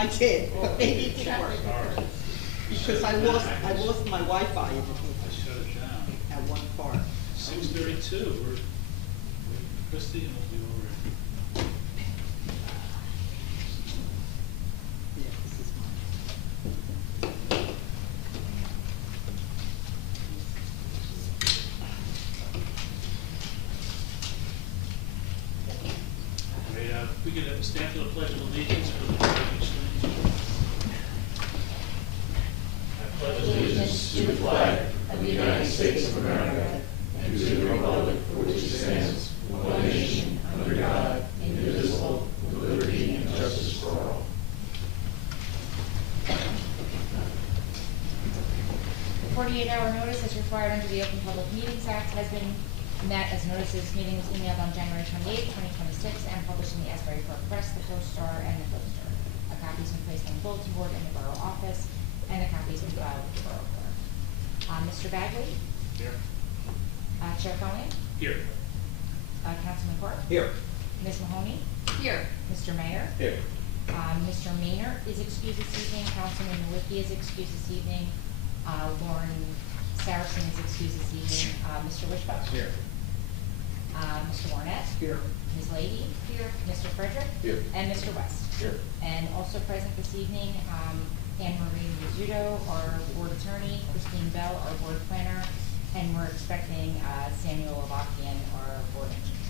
I did, Oh, but maybe it didn't sorry. work. Because I lost my Wi-Fi I shut it down. at one part. 6:32, we're, Christie, and we'll be over. Yeah, this is mine. Great, we could stand for the pledge of allegiance for the pledge of allegiance. Allegiance to the flag of the United States of America and to the republic for which it stands, one nation, under God, indivisible, with liberty and justice for all. The 48-hour notice as required under the Open Public Meetings Act has been met as notice of this meeting was emailed on January 28, 2026, and published in the Asbury Park Press, the Coast Star, and the Poster. A copy has been placed on the bulletin board in the borough office, and a copy has been filed with the borough clerk. Mr. Bagley? Here. Chair Cohen? Here. Councilman Park? Here. Ms. Mahoney? Here. Mr. Mayor? Here. Mr. Maynard is excused this evening. Councilman Malicki is excused this evening. Lauren Saracen is excused this evening. Mr. Wishbach? Here. Mr. Warnett? Here. Ms. Leahy? Here. Mr. Frederick? Here. And Mr. West? Here. And also present this evening, Anne Marie Rizzuto, our board attorney, Christine Bell, our board planner, and we're expecting Samuel Avakian, our board engineer.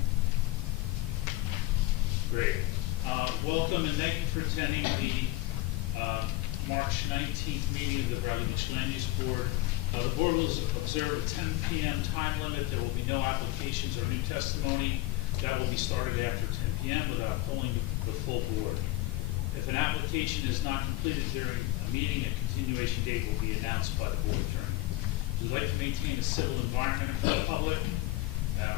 Great. Welcome and thank you for attending the March 19th meeting of the Bradley Beach Land Use Board. The board will observe a 10 p.m. time limit. There will be no applications or new testimony. That will be started after 10 p.m. without polling the full board. If an application is not completed during a meeting, a continuation date will be announced by the board attorney. We'd like to maintain a civil environment for the public.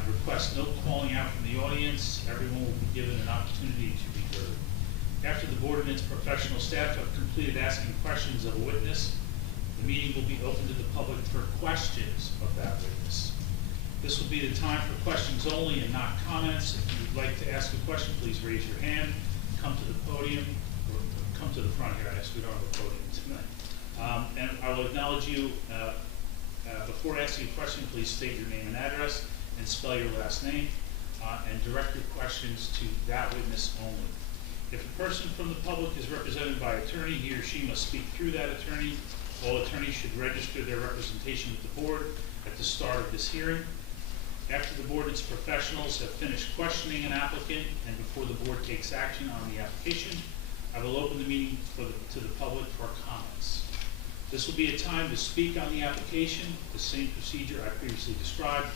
Request no calling out from the audience. Everyone will be given an opportunity to be heard. After the board and its professional staff have completed asking questions of a witness, the meeting will be open to the public for questions of that witness. This will be the time for questions only and not comments. If you would like to ask a question, please raise your hand, come to the podium, or come to the front here. I guess we don't have a podium tonight. And I will acknowledge you. Before asking a question, please state your name and address and spell your last name, and direct your questions to that witness only. If a person from the public is represented by an attorney, he or she must speak through that attorney. All attorneys should register their representation with the board at the start of this hearing. After the board and its professionals have finished questioning an applicant and before the board takes action on the application, I will open the meeting to the public for comments. This will be a time to speak on the application. The same procedure I previously described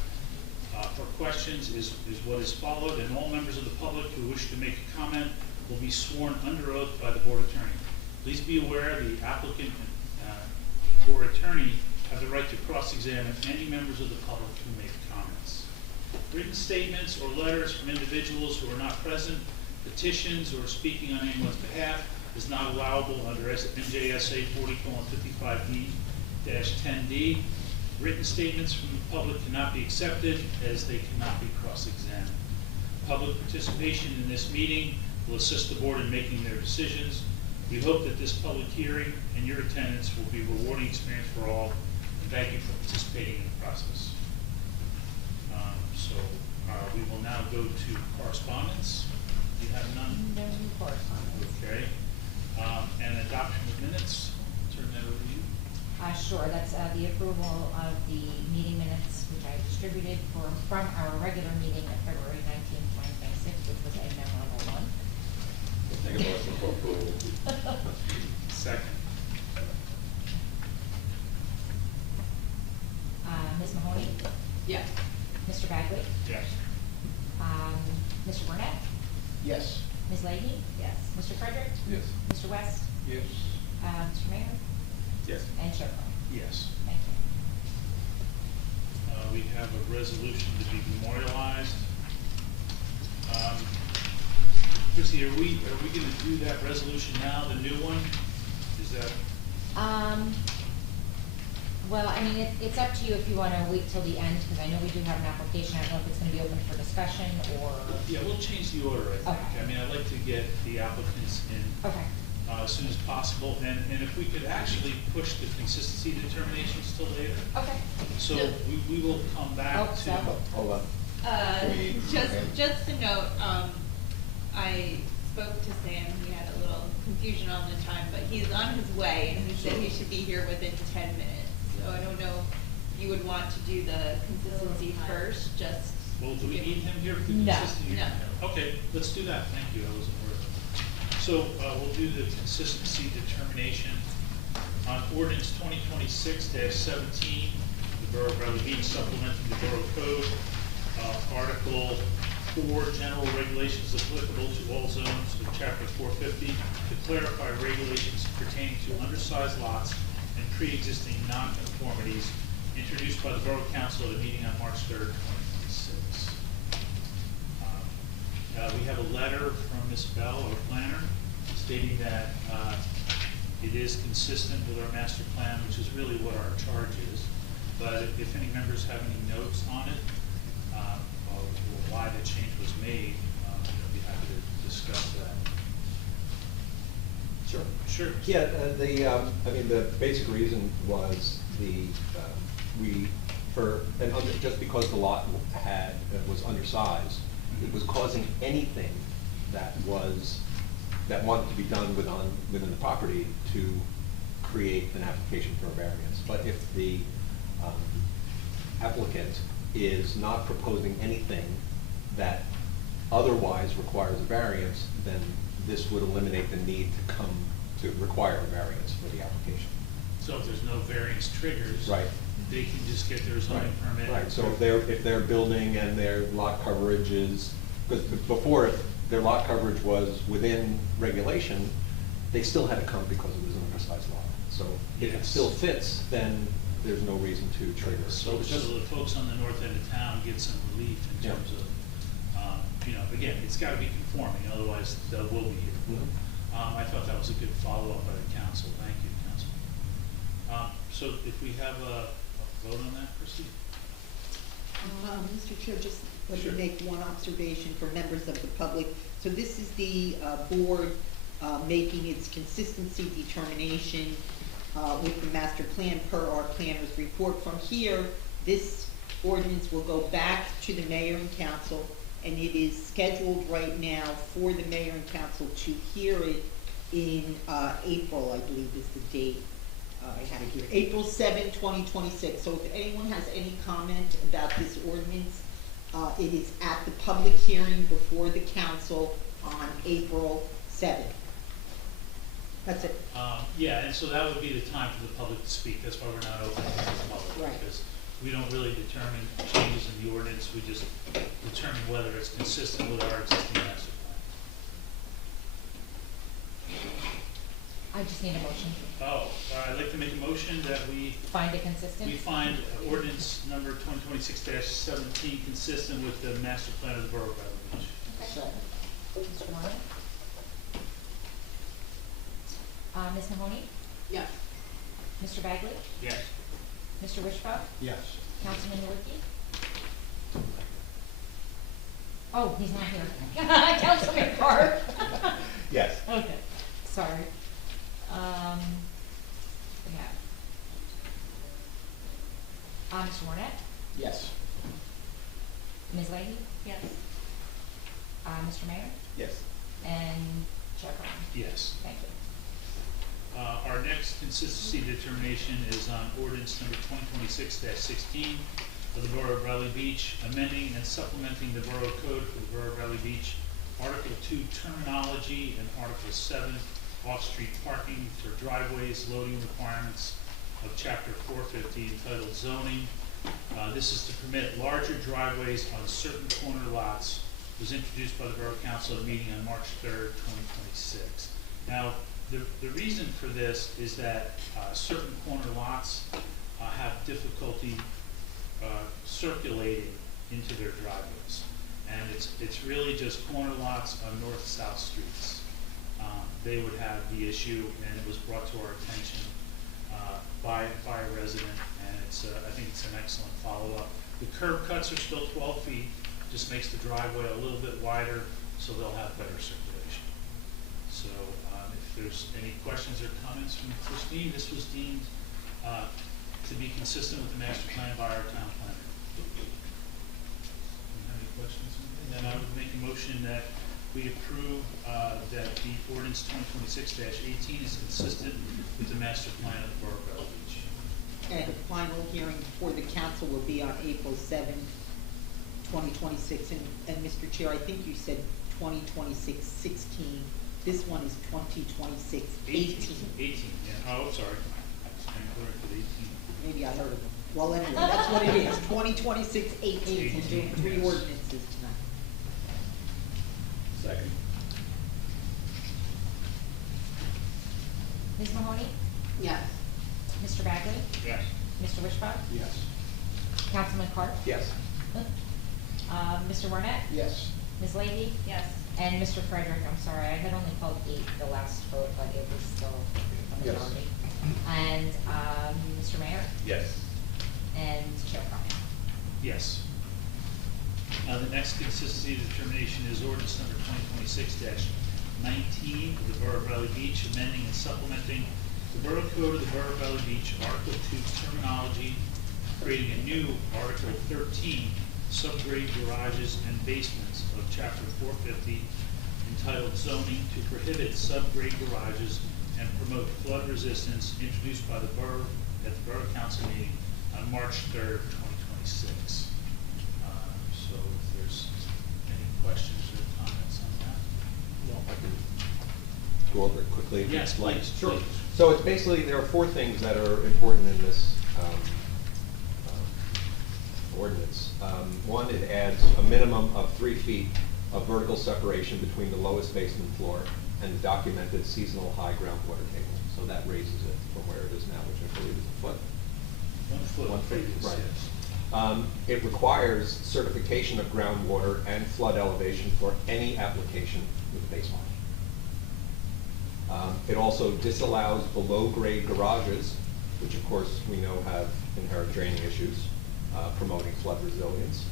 for questions is what is followed, and all members of the public who wish to make a comment will be sworn under oath by the board attorney. Please be aware the applicant or attorney have the right to cross-examine any members of the public who make comments. Written statements or letters from individuals who are not present, petitions, or speaking on anyone's behalf is not allowable under NJSA 40:55B-10D. Written statements from the public cannot be accepted as they cannot be cross-examined. Public participation in this meeting will assist the board in making their decisions. We hope that this public hearing and your attendance will be a rewarding experience for all, and thank you for participating in the process. We will now go to correspondence. Do you have none? No new correspondence. Okay. And adoption of minutes. Turn that over to you. Sure, that's the approval of the meeting minutes, which I distributed from our regular meeting of February 19th, 2026, which was a memorable one. Make a motion for approval. Second. Ms. Mahoney? Yes. Mr. Bagley? Yes. Mr. Burnett? Yes. Ms. Leahy? Yes. Mr. Frederick? Yes. Mr. West? Yes. Mr. Mayor? Yes. And Chair Cohen? Yes. Thank you. We have a resolution to be memorialized. Chrissy, are we going to do that resolution now, the new one? Is that? Well, I mean, it's up to you if you want to wait till the end, because I know we do have an application. I don't know if it's going to be open for discussion or. Yeah, we'll change the order, I think. Okay. I mean, I'd like to get the applicants in Okay. as soon as possible, and if we could actually push the consistency determinations till later. Okay. So we will come back Oh, to. so- Hold on. Just a note, I spoke to Sam, he had a little confusion on the time, but he's on his way, and he said he should be here within 10 minutes. So I don't know if you would want to do the consistency first, just. Well, do we need him here for the No. consistency? No. Okay, let's do that, thank you, I wasn't aware of that. So, we'll do the consistency determination on ordinance 2026-17, the Borough of Bradley Beach supplementing the Borough Code, Article 4, general regulations applicable to all zones of Chapter 450, to clarify regulations pertaining to undersized lots and pre-existing nonconformities, introduced by the Borough Council at a meeting on March 3rd, 2026. We have a letter from Ms. Bell, our planner, stating that it is consistent with our master plan, which is really what our charge is. But if any members have any notes on it, or why the change was made, I'd be happy to discuss that. Sure. Sure. Yeah, the basic reason was just because the lot was undersized, it was causing anything that wanted to be done within the property to create an application for a variance. But if the applicant is not proposing anything that otherwise requires a variance, then this would eliminate the need to require a variance for the application. So if there's no variance triggers, Right. they can just get their zoning permit. Right, so if they're building and their lot coverage is, because before their lot coverage was within regulation, they still had to come because it was an undersized lot. So if it Yes. still fits, then there's no reason to trigger it. So it's just, the folks on the north end of town get some relief in Yeah. terms of, again, it's gotta be conforming, otherwise they will be here. Mhm. I thought that was a good follow-up by the council, thank you, council. So if we have a vote on that, proceed. Mr. Chair, just let me Sure. make one observation for members of the public. So this is the board making its consistency determination with the master plan per our planner's report. From here, this ordinance will go back to the mayor and council, and it is scheduled right now for the mayor and council to hear it in April, I believe is the date. I have it here, April 7, 2026. So if anyone has any comment about this ordinance, it is at the public hearing before the council on April 7th. That's it. Yeah, and so that would be the time for the public to speak, that's why we're not opening to the public. Right. Because we don't really determine changes in the ordinance, we just determine whether it's consistent with our existing master plan. I just need a motion. I'd like to make a motion that we Find it consistent? find ordinance number 2026-17 consistent with the master plan of the Borough of Bradley Beach. Okay. Mr. Martin? Ms. Mahoney? Yes. Mr. Bagley? Yes. Mr. Wishbone? yes. Councilman Nuwicki? Oh, he's not here. Councilman Carr? Yes. Okay, sorry. Mr. Warnett? Yes. Ms. Leahy? Yes. Mr. Mayor? Yes. And Chair Brown? Yes. Thank you. Our next consistency determination is on ordinance number 2026-16 of the Borough of Bradley Beach, amending and supplementing the Borough Code for the Borough of Bradley Beach, Article 2 terminology and Article 7 off-street parking for driveways, loading requirements of Chapter 450 entitled zoning. This is to permit larger driveways on certain corner lots. It was introduced by the Borough Council at a meeting on March 3rd, 2026. Now, the reason for this is that certain corner lots have difficulty circulating into their driveways. And it's really just corner lots on north-south streets. They would have the issue, and it was brought to our attention by a resident, and I think it's an excellent follow-up. The curb cuts are still 12 feet, just makes the driveway a little bit wider, so they'll have better circulation. So if there's any questions or comments from Christine, this was deemed to be consistent with the master plan by our town planner. Any questions? And then I would make a motion that we approve that the ordinance 2026-18 is consistent with the master plan of the Borough of Belleville Beach. And the final hearing before the council will be on April 7, 2026. And Mr. Chair, I think you said 2026-16. This one is 2026-18. 18, yeah, oh, sorry. I'm corrected, 18. Maybe I heard of them. Well, anyway, that's what it is, 2026-18. We're doing 3 ordinances tonight. Second. Ms. Mahoney? Yes. Mr. Bagley? Yes. Mr. Wishbot? Yes. Councilman Carr? Yes. Mr. Barnett? Yes. Ms. Leahy? Yes. And Mr. Frederick, I'm sorry, I had only called 8 the last vote, but it was still a Yes. majority. And, Mr. Mayor? Yes. And Chair Ryan. Yes. The next consistency determination is ordinance number 2026-19 of the Borough of Valley Beach, amending and supplementing the Borough Code of the Borough of Valley Beach, Article 2 terminology, creating a new Article 13, subgrade garages and basements of Chapter 450, entitled Zoning, to prohibit subgrade garages and promote flood resistance, introduced by the Borough at the Borough Council meeting on March 3rd, 2026. So if there's any questions or comments on that? Well, I can go over it quickly. if Yes, you'd like. please, Sure. please. So it's basically, there are 4 things that are important in this ordinance. One, it adds a minimum of 3 feet of vertical separation between the lowest basement floor and the documented seasonal high groundwater table. So that raises it from where it is now, which I believe is a foot. 1 foot. 1 foot, previous, right. yes. It requires certification of groundwater and flood elevation for any application with baseline. It also disallows below-grade garages, which of course we know have inherent draining issues, promoting flood resilience.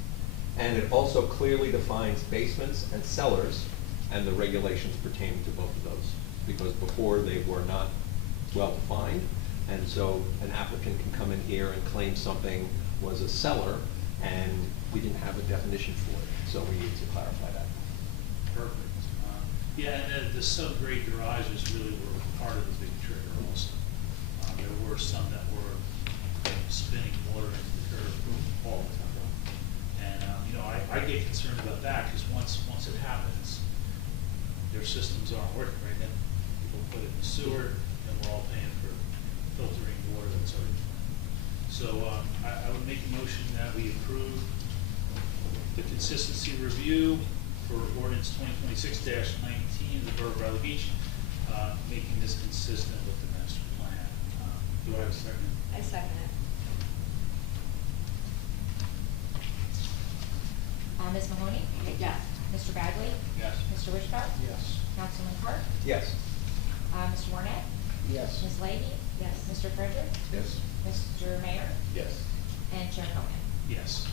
And it also clearly defines basements and cellars and the regulations pertaining to both of those, because before they were not well defined. And so an applicant can come in here and claim something was a cellar, and we didn't have a definition for it, so we need to clarify that. Perfect. Yeah, and the subgrade garages really were part of the big trigger also. There were some that were spinning water into the curb all the time. And, I get concerned about that, because once it happens, their systems aren't working right, then people put it in the sewer, and we're all paying for filtering water that's already. So, I would make a motion that we approve the consistency review for ordinance 2026-19 of the Borough of Bradley Beach, making this consistent with the master plan. Do I have a second? I second it. Ms. Mahoney? Yes. Mr. Bagley? Yes. Mr. Wishbot? Yes. Councilman Carr? Yes. Mr. Barnett? Yes. Ms. Leahy? Yes. Mr. Frederick? Yes. Mr. Mayor? Yes. And Chair Cohen. Yes.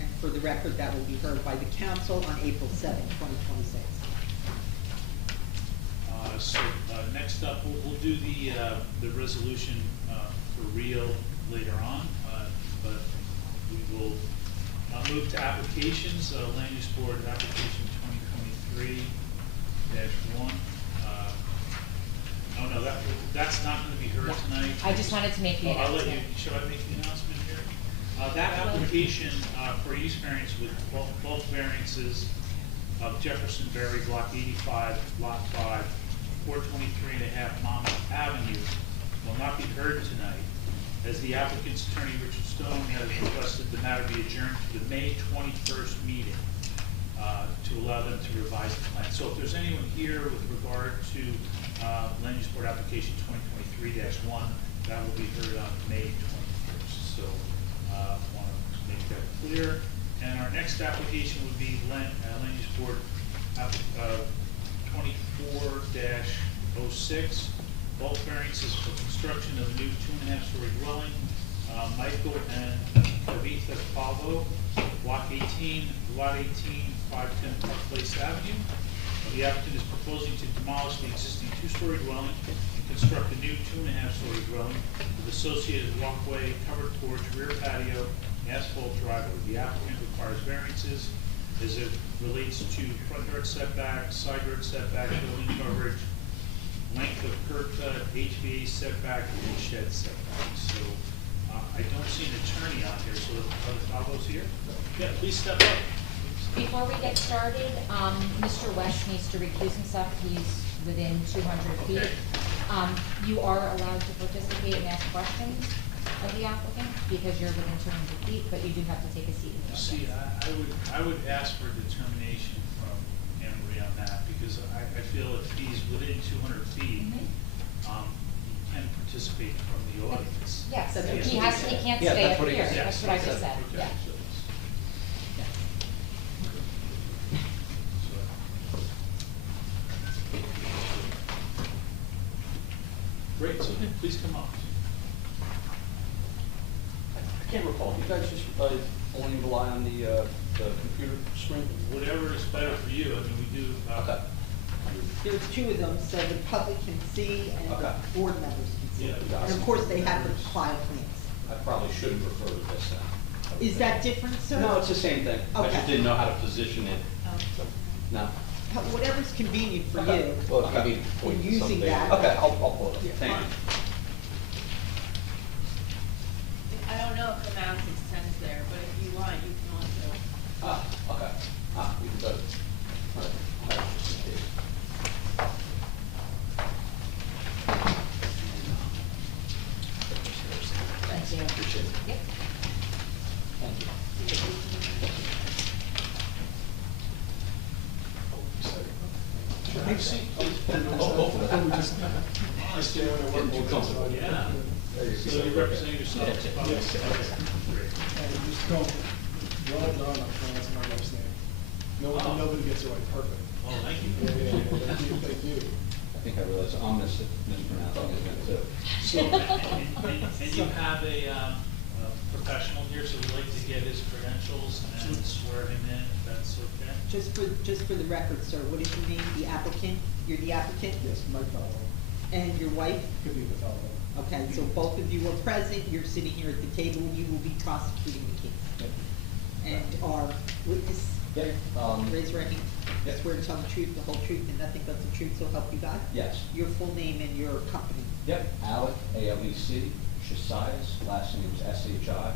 And for the record, that will be heard by the council on April 7, 2026. Next up, we'll do the resolution for Rio later on, but we will move to applications. Land Use Board application 2023-1. Oh no, that's not going to be heard tonight. I just wanted to make the I'll let you. announcement. Should I make the announcement here? That application for use variance with both variances of Jefferson Berry, Block 85, Lot 5, 423.5 Monmouth Avenue will not be heard tonight, as the applicant's attorney, Richard Stone, has requested the matter be adjourned to the May 21st meeting to allow them to revise the plan. So if there's anyone here with regard to Land Use Board application 2023-1, that will be heard on May 21st. So I want to make that clear. And our next application would be Land Use Board 24-06, bulk variances for construction of a new 2.5-story dwelling. Michael and Kavitha Pavo, Block 18, Lot 18, 510 Park Place Avenue. the applicant is proposing to demolish the existing two-story dwelling and construct a new 2.5-story dwelling with associated walkway, covered porch, rear patio, asphalt driveway. The applicant requires variances as it relates to front yard setback, side yard setback, building coverage, length of curb cut, HVA setback, and shed setback. So I don't see an attorney out here, so are the Pablos here? Yeah, please step up. Before we get started, Mr. West needs to recuse himself. He's within 200 feet. Okay. You are allowed to participate and ask questions of the applicant because you're within 200 feet, but you do have to take a seat in the See, audience. I would ask for a determination from Anne Marie on that, because I feel if he's within 200 feet, Mhm. he can participate from the audience. Yes, That's he what he can't Yeah, stay that's up what he here. said. That's what I just said, Okay, yeah. so- Great, so please come up. I can't recall. You guys just only rely on the computer screen? Whatever is better for you, I mean, we do, Okay. There's two of them, so the public can see and the Okay. board members can see. Yeah. And of course, they have the file plans. I probably shouldn't refer to this then. Is that different, sir? No, it's the same thing. I Okay. just didn't know how to position it. No? Whatever's convenient for Okay. you. Well, it could Okay. be We're point to using something. that. Okay, I'll pull it up. Yeah. Thank you. I don't know if the mouse extends there, but if you want, you can also. Ah, okay. Ah, even better. All right. All right. Thank you. Appreciate it. Yep. Thank you. have a seat, please. Getting too comfortable. Yeah. So you represent yourself? Yes. Okay, Yes. great. And just don't, John, that's my wife's name. Oh. Nobody gets it right perfect. Oh, thank you. Thank you. I think I realize I'm mispronouncing his name too. So, and you have a professional here, so we'd like to get his credentials and swear him in, if that's okay? Just for the record, sir, what is your name, the applicant? You're the applicant? Yes, Mike Fallow, And your wife? could be the fellow. Okay, so both of you are present, you're sitting here at the table, you will be prosecuting the case. And our witness, Yep. raise your hand, Yep. swear to tell the truth, the whole truth, and nothing but the truth, so help you God? Yes. Your full name and your company. Yep. Alec, A-L-E-C, Shasias, last name is S-H-I,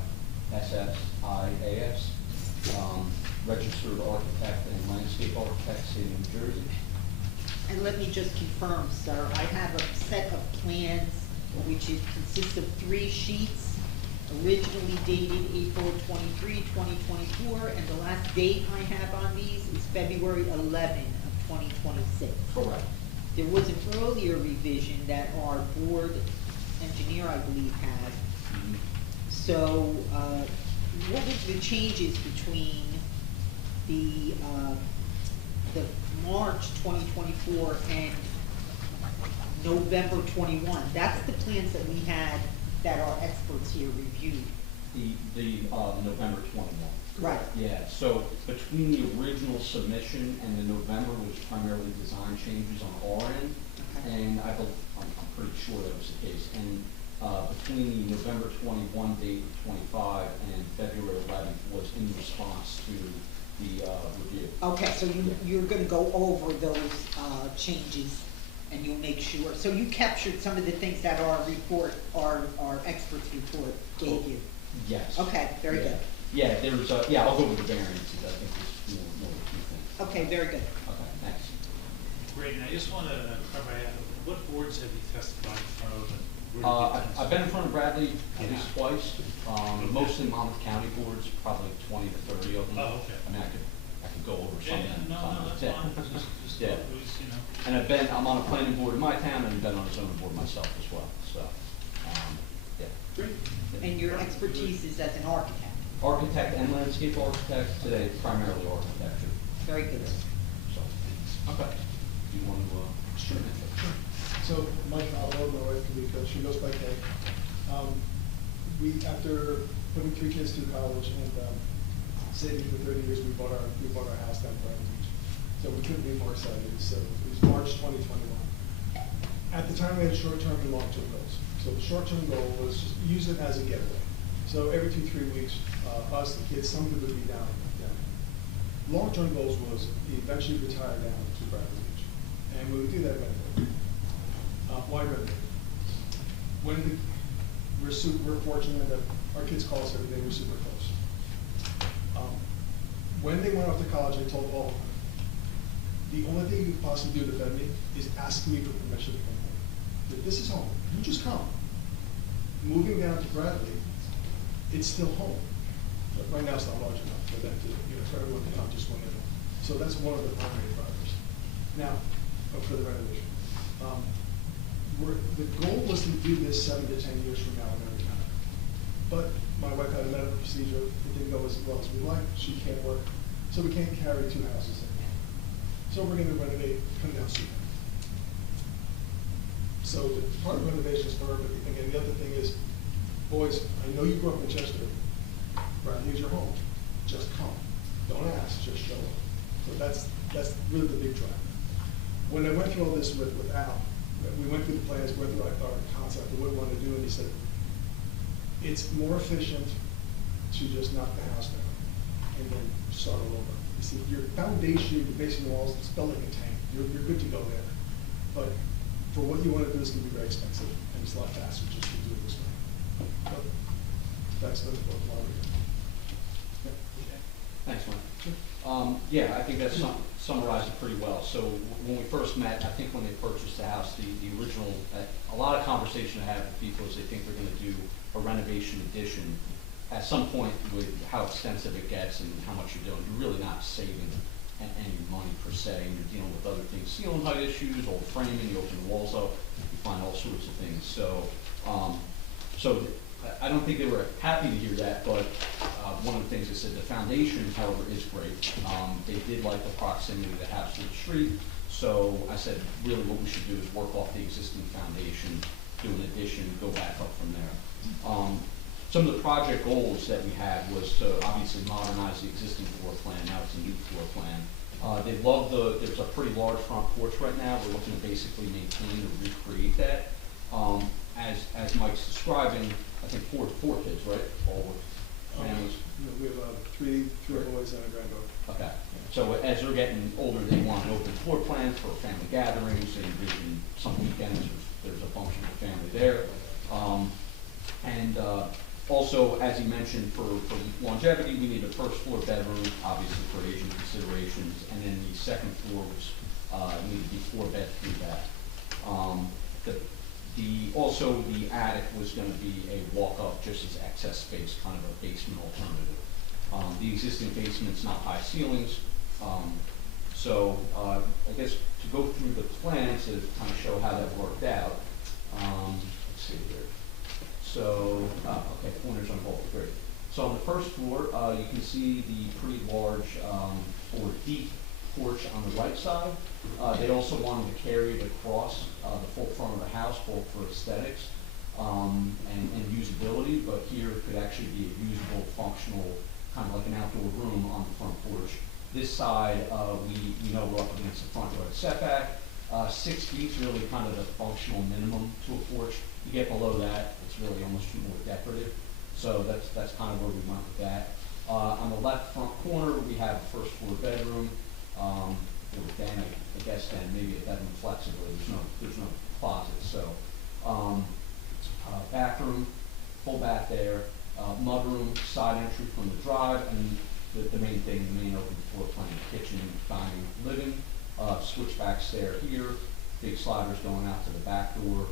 S-S-I-A-S. Registered architect and landscape architect, state of New Jersey. And let me just confirm, sir, I have a set of plans which consists of 3 sheets, originally dated April 23, 2024, and the last date I have on these is February 11 of 2026. Correct. There was an earlier revision that our board engineer, I believe, had. So, what was the changes between the March 2024 and November 21? That's the plans that we had that our experts here reviewed. The November 21. Right. Yeah, so between the original submission and the November was primarily design changes on our end. Okay. And I'm pretty sure that was the case. And between the November 21 date of 25 and February 11th was in response to the review. Okay, so you're gonna go over those changes and you'll make sure. So you captured some of the things that our report, our experts report gave you? Yes. Okay, very good. Yeah, there's, I'll go over the variances, I think there's more the key things. Okay, very good. Okay, thanks. Great, and I just want to clarify, what boards have you testified in front of? And where did you I've been in front of Bradley at Yeah. least twice, mostly Monmouth County boards, probably 20 to 30 of them. Oh, okay. I mean, I could go over some Yeah, of them. no, that's fine, just, Yeah. always, you know. And I'm on a planning board in my town, and I've been on a zoning board myself as well, so, yeah. Great. And your expertise is as an architect? Architect and landscape architect, today primarily architecture, Very good. so, okay. Do you want to, sure. So Mike Fallow, my wife Kamika, she goes by Kay. We, after putting 3 kids through college and saving for 30 years, we bought our house down in Brighton Beach. So we couldn't be more excited. So it was March 2021. At the time, we had short-term and long-term goals. So the short-term goal was just use it as a getaway. So every 2-3 weeks, us, the kids, some of it would be down. Long-term goals was eventually retire down to Bradley Beach. And we would do that renovate. Why renovate? We're fortunate that our kids call us every day, we're super close. When they went off to college, I told all of them, the only thing you could possibly do to defend me is ask me for permission to come home. If this is home, you just come. Moving down to Bradley, it's still home. But right now it's not large enough for them to, for everyone to come just whenever. So that's one of the primary drivers. Now, for the renovation. The goal was to do this 7 to 10 years from now in every town. But my wife had a medical procedure, it didn't go as well as we liked, she can't work, so we can't carry 2 houses anymore. So we're gonna renovate, come down soon. So the part of renovation is her, but again, the other thing is, boys, I know you grew up in Chester, Bradley's your home, just come. Don't ask, just show up. So that's really the big driver. When I went through all this with Al, we went through the plans, went through our concept of what we wanted to do, and he said, it's more efficient to just knock the house down and then start all over. You see, your foundation, your basement walls, it's built like a tank. You're good to go there. But for what you want to do, it's going to be very expensive, and it's a lot faster just to do it this way. But that's the lot of it. Thanks, Mike. Yeah, I think that summarized it pretty well. So when we first met, I think when they purchased the house, the original, a lot of conversation I had with people is they think they're going to do a renovation addition. At some point, with how extensive it gets and how much you're doing, you're really not saving any money per se, and you're dealing with other things, ceiling height issues, old framing, you open the walls up, you find all sorts of things. So, I don't think they were happy to hear that, but one of the things they said, the foundation, however, is great. They did like the proximity of the house to the street, so I said, really what we should do is work off the existing foundation, do an addition, go back up from there. Some of the project goals that we had was to obviously modernize the existing floor plan. Now it's a new floor plan. They love there's a pretty large front porch right now. We're looking to basically maintain or recreate that. As Mike's describing, I think four kids, right? All with families. We have three boys and a granddaughter. Okay. So as they're getting older, they want an open floor plan for family gatherings. They envision some weekends there's a function of the family there. Also, as he mentioned, for longevity, we need a first floor bedroom, obviously for Asian considerations, and then the second floor, which need to be 4 bed, 3 bath. Also, the attic was going to be a walk-up, just as excess space, kind of a basement alternative. The existing basement's not high ceilings, so I guess to go through the plan to kind of show how that worked out. Let's see here. So, okay, corners on both, great. So on the first floor, you can see the pretty large or deep porch on the right side. They also wanted to carry it across the full front of the house, both for aesthetics and usability, but here it could actually be a usable, functional, kind of like an outdoor room on the front porch. This side, we know we're up against the front yard setback. 6 feet is really kind of the functional minimum to a porch. You get below that, it's really almost more decorative. So that's kind of where we went with that. On the left front corner, we have a first floor bedroom. Then I guess then maybe a bedroom flexibly. There's no closet. So bathroom, full bath there, mudroom, side entry from the drive, and the main thing, the main open floor plan, kitchen, dining, living. Switch back stair here, big sliders going out to the back door.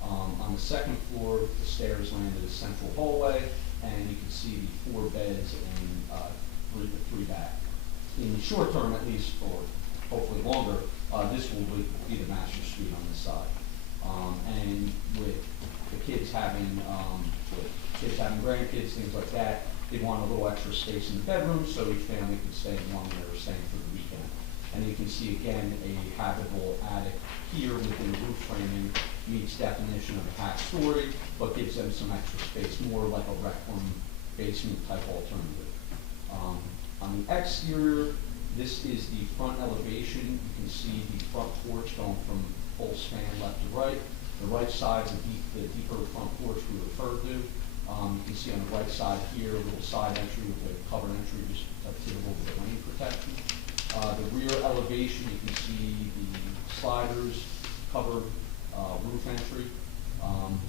On the second floor, the stairs land to the central hallway, and you can see the 4 beds and 3 bath. In the short term, at least, or hopefully longer, this will be the master suite on this side. And with the kids having grandkids, things like that, they want a little extra space in the bedroom, so each family can stay in one where they're staying for the weekend. And you can see again a habitable attic here within the roof framing, meets definition of a half story, but gives them some extra space, more like a rec room basement type alternative. On the exterior, This is the front elevation. You can see the front porch going from full span left to right. The right side, the deeper front porch we referred to. You can see on the right side here, a little side entry with a covered entry, just suitable for the rain protection. The rear elevation, you can see the sliders, covered roof entry.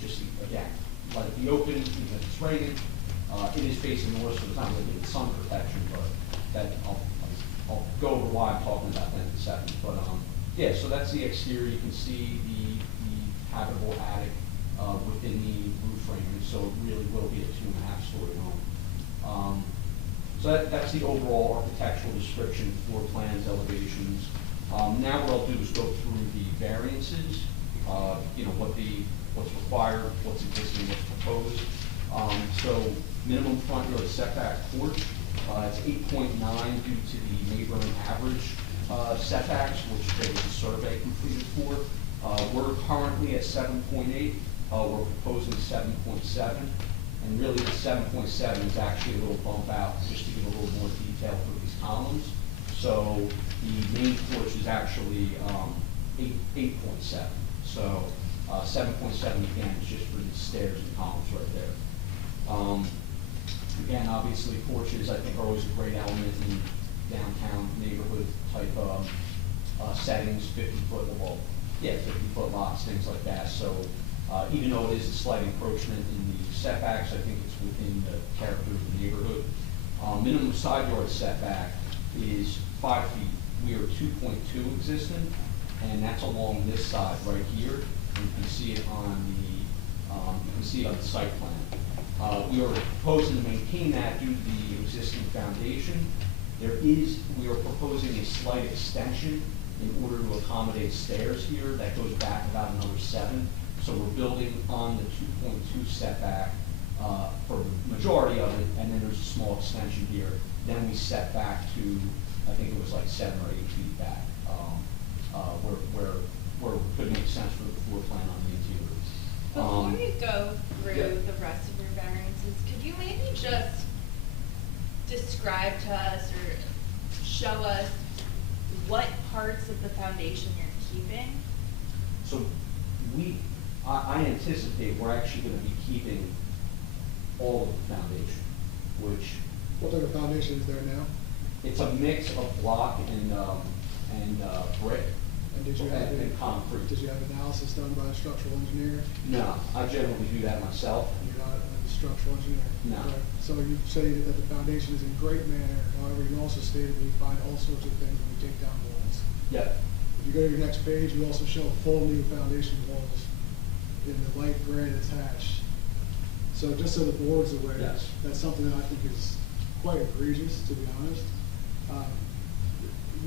Just again, let it be open even if it's raining. It is facing north, so it's not really sun protection, but that I'll go over why I'm talking about that in a second. But yeah, so that's the exterior. You can see the habitable attic within the roof framing, so it really will be a 2.5-story home. So that's the overall architectural description, floor plans, elevations. Now what I'll do is go through the variances, you know, what's required, what's existing, what's proposed. So minimum front yard setback porch, it's 8.9 due to the neighboring average setbacks, which there was a survey completed for. We're currently at 7.8. We're proposing 7.7. And really the 7.7 is actually a little bump out, just to give a little more detail for these columns. So the main porch is actually 8.7. So 7.7 again is just for the stairs and columns right there. Again, obviously porches I think are always a great element in downtown neighborhood type settings, 50-foot, well, yeah, 50-foot lots, things like that. So even though it is a slight encroachment in the setbacks, I think it's within the character of the neighborhood. Minimum side yard setback is 5 feet. We are 2.2 existing, and that's along this side right here. And you can see it on the site plan. We are proposing to maintain that due to the existing foundation. We are proposing a slight extension in order to accommodate stairs here. That goes back about another 7. So we're building on the 2.2 setback for the majority of it, and then there's a small extension here. Then we set back to, I think it was like 7 or 8 feet back, where it could make sense for the floor plan on the interior. Before you go through yeah. the rest of your variances, could you maybe just describe to us or show us what parts of the foundation you're keeping? So I anticipate we're actually going to be keeping all of the foundation, which What type of foundation is there now? it's a mix of block and brick And did you have and concrete. Did you have analysis done by a structural engineer? No, I generally do that myself. You're not a structural engineer? No. Okay. So you stated that the foundation is in great manner, however, you also stated that you find all sorts of things when you take down walls. Yep. If you go to your next page, you also show full new foundation walls in the light gray that's hatched. So just so the board's aware, Yes. that's something that I think is quite egregious, to be honest.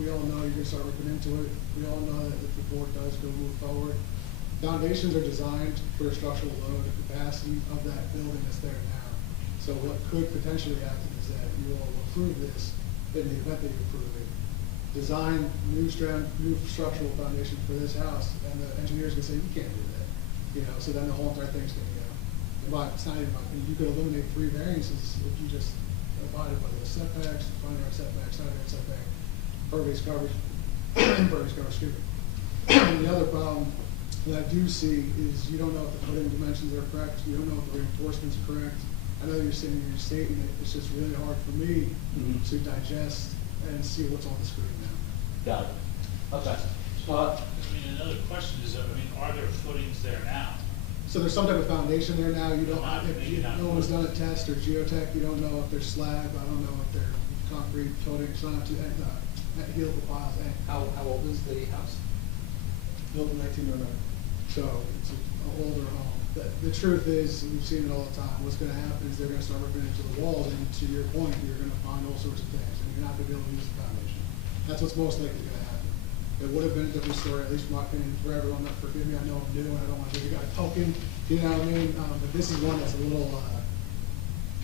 We all know you're gonna start looking into it. We all know that if the board does go move forward, foundations are designed for a structural load, the capacity of that building that's there now. So what could potentially happen is that you all will approve this in the event that you approve it. Design new structural foundation for this house, and the engineers can say, you can't do that. You know, so then the whole entire thing's gonna go. It's not even my opinion. You could eliminate 3 variances if you just abided by the setbacks, the front yard setback, side yard setback, impervious coverage, excuse me. The other problem that I do see is you don't know if the footing dimensions are correct, you don't know if the reinforcement's correct. I know you're saying you're stating it, it's just really hard for me to digest and see what's on the screen now. Got it. Okay. I mean, another question is, are there footings there now? So there's some type of foundation there now, you don't, Maybe not. no one's done a test or geotech, you don't know if they're slab, I don't know if they're concrete coating, it's not helical piles, How old is the house? built in 1909. So it's an older home. The truth is, we've seen it all the time, what's gonna happen is they're gonna start ripping into the walls, and to your point, you're gonna find all sorts of things, and you're not gonna be able to use the foundation. That's what's most likely gonna happen. It would have been a different story, at least in my opinion, for everyone that forgive me, I know I'm new, and I don't wanna give you guys poking, you know what I mean? But this is one that's a little,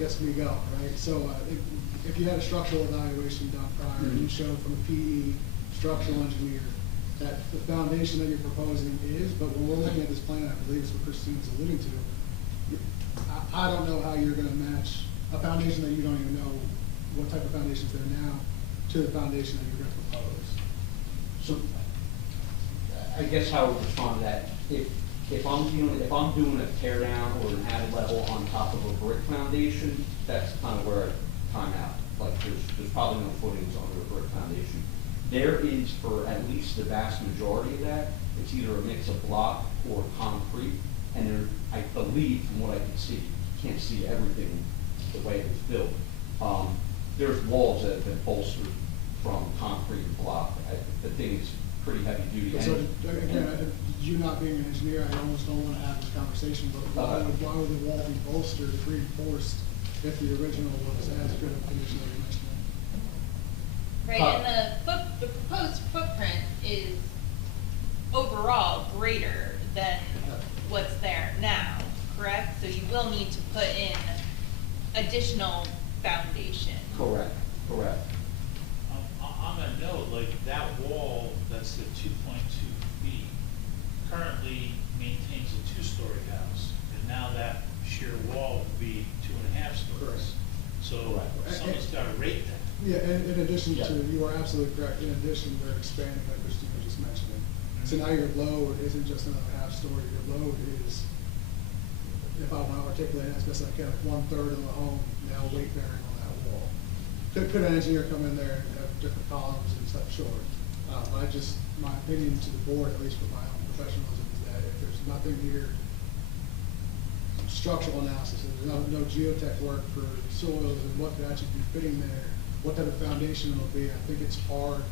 gets me going, right? So, if you had a structural evaluation done prior, and you showed from a PE structural engineer that the foundation that you're proposing is, but when we're looking at this plan, I believe it's what Christine's alluding to, I don't know how you're gonna match a foundation that you don't even know what type of foundation's there now to the foundation that you're gonna propose? So, I guess how I would respond to that, if I'm doing a tear down or an add level on top of a brick foundation, that's kind of where I time out. Like, there's probably no footings under a brick foundation. There is, for at least the vast majority of that, it's either a mix of block or concrete, and there, I believe, from what I can see, you can't see everything the way it's built. There's walls that have been bolstered from concrete and block. The thing is pretty heavy duty. So, again, you not being an engineer, I almost don't wanna have this conversation, but why would the wall be bolstered, reinforced, if the original was as good a condition as you mentioned? Right, and the proposed footprint is overall greater than what's there now, correct? So you will need to put in additional foundation. Correct. On that note, like that wall, that's the 2.2 feet, currently maintains a 2-story house, and now that sheer wall would be 2.5 stories. Correct. So someone's gotta rate that. Yeah, and in addition Yeah. to, you are absolutely correct, in addition, they're expanding, like Christina just mentioned. So now your load isn't just another half story, your load is, if I want to articulate it as best I can, 1/3 of the home now weight bearing on that wall. Could an engineer come in there and have different columns and stuff, sure. But my opinion to the board, at least with my own professionalism, is that if there's nothing here, structural analysis, if there's no geotech work for soils and what could actually be fitting there, what type of foundation it'll be, I think it's hard,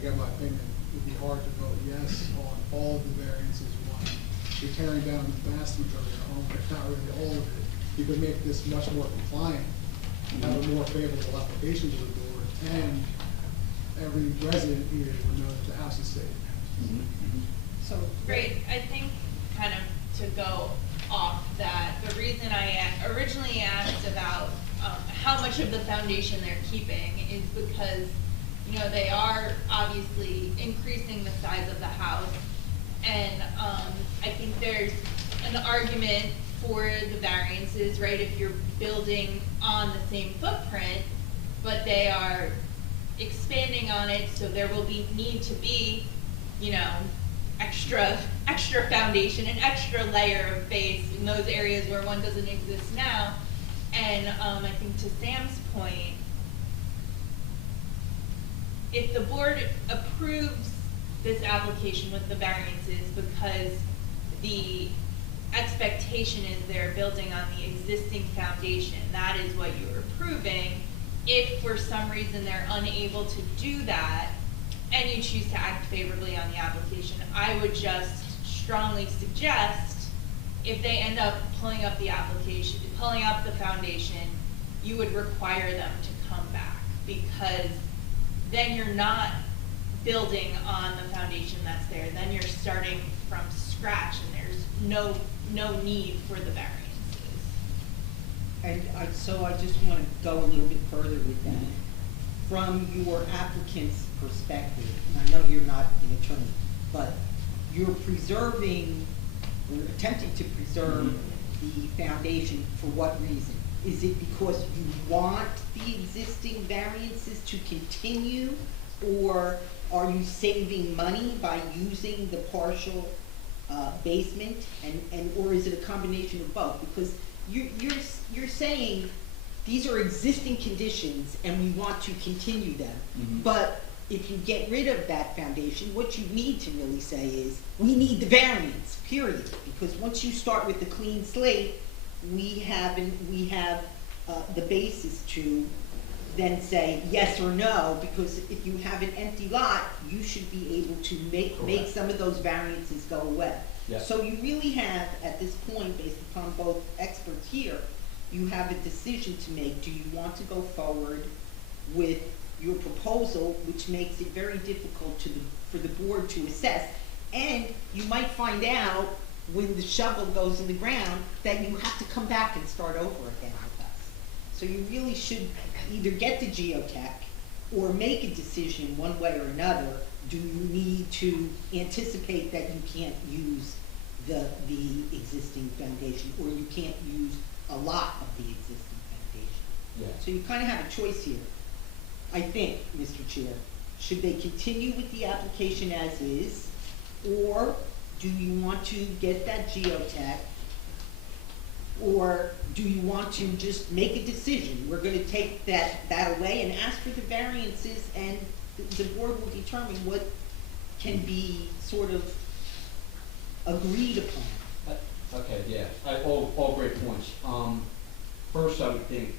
again, my opinion, it would be hard to vote yes on all of the variances one. You're tearing down the vast majority of the home, if not really all of it. You could make this much more compliant, have a more favorable application to the board, and every resident here would know that the house is safe. So. Right, I think kind of to go off that, the reason I originally asked about how much of the foundation they're keeping is because, you know, they are obviously increasing the size of the house. And I think there's an argument for the variances, right? If you're building on the same footprint, but they are expanding on it, so there will need to be, you know, extra foundation, an extra layer of base in those areas where one doesn't exist now. And I think to Sam's point, if the board approves this application with the variances because the expectation is they're building on the existing foundation, that is what you're approving. If for some reason they're unable to do that, and you choose to act favorably on the application, I would just strongly suggest, if they end up pulling up the application, pulling up the foundation, you would require them to come back, because then you're not building on the foundation that's there, then you're starting from scratch, and there's no need for the variances. And so I just want to go a little bit further with that. From your applicant's perspective, and I know you're not an attorney, but you're preserving, or attempting to preserve the foundation for what reason? Is it because you want the existing variances to continue, or are you saving money by using the partial basement, or is it a combination of both? Because you're saying these are existing conditions and we want to continue them. But if you get rid of that foundation, what you need to really say is, we need the variance, period. Because once you start with the clean slate, we have the basis to then say yes or no, because if you have an empty lot, you should be able to make some of those variances go away. Yes. So you really have, at this point, based upon both experts here, you have a decision to make. Do you want to go forward with your proposal, which makes it very difficult for the board to assess? And you might find out when the shovel goes in the ground that you have to come back and start over again with us. So you really should either get the geotech or make a decision one way or another. Do you need to anticipate that you can't use the existing foundation, or you can't use a lot of the existing foundation? Yeah. So you kind of have a choice here. I think, Mr. Chair, should they continue with the application as is? Or do you want to get that geotech? Or do you want to just make a decision? We're gonna take that away and ask for the variances, and the board will determine what can be sort of agreed upon. Okay, yeah, all great points. First, I would think,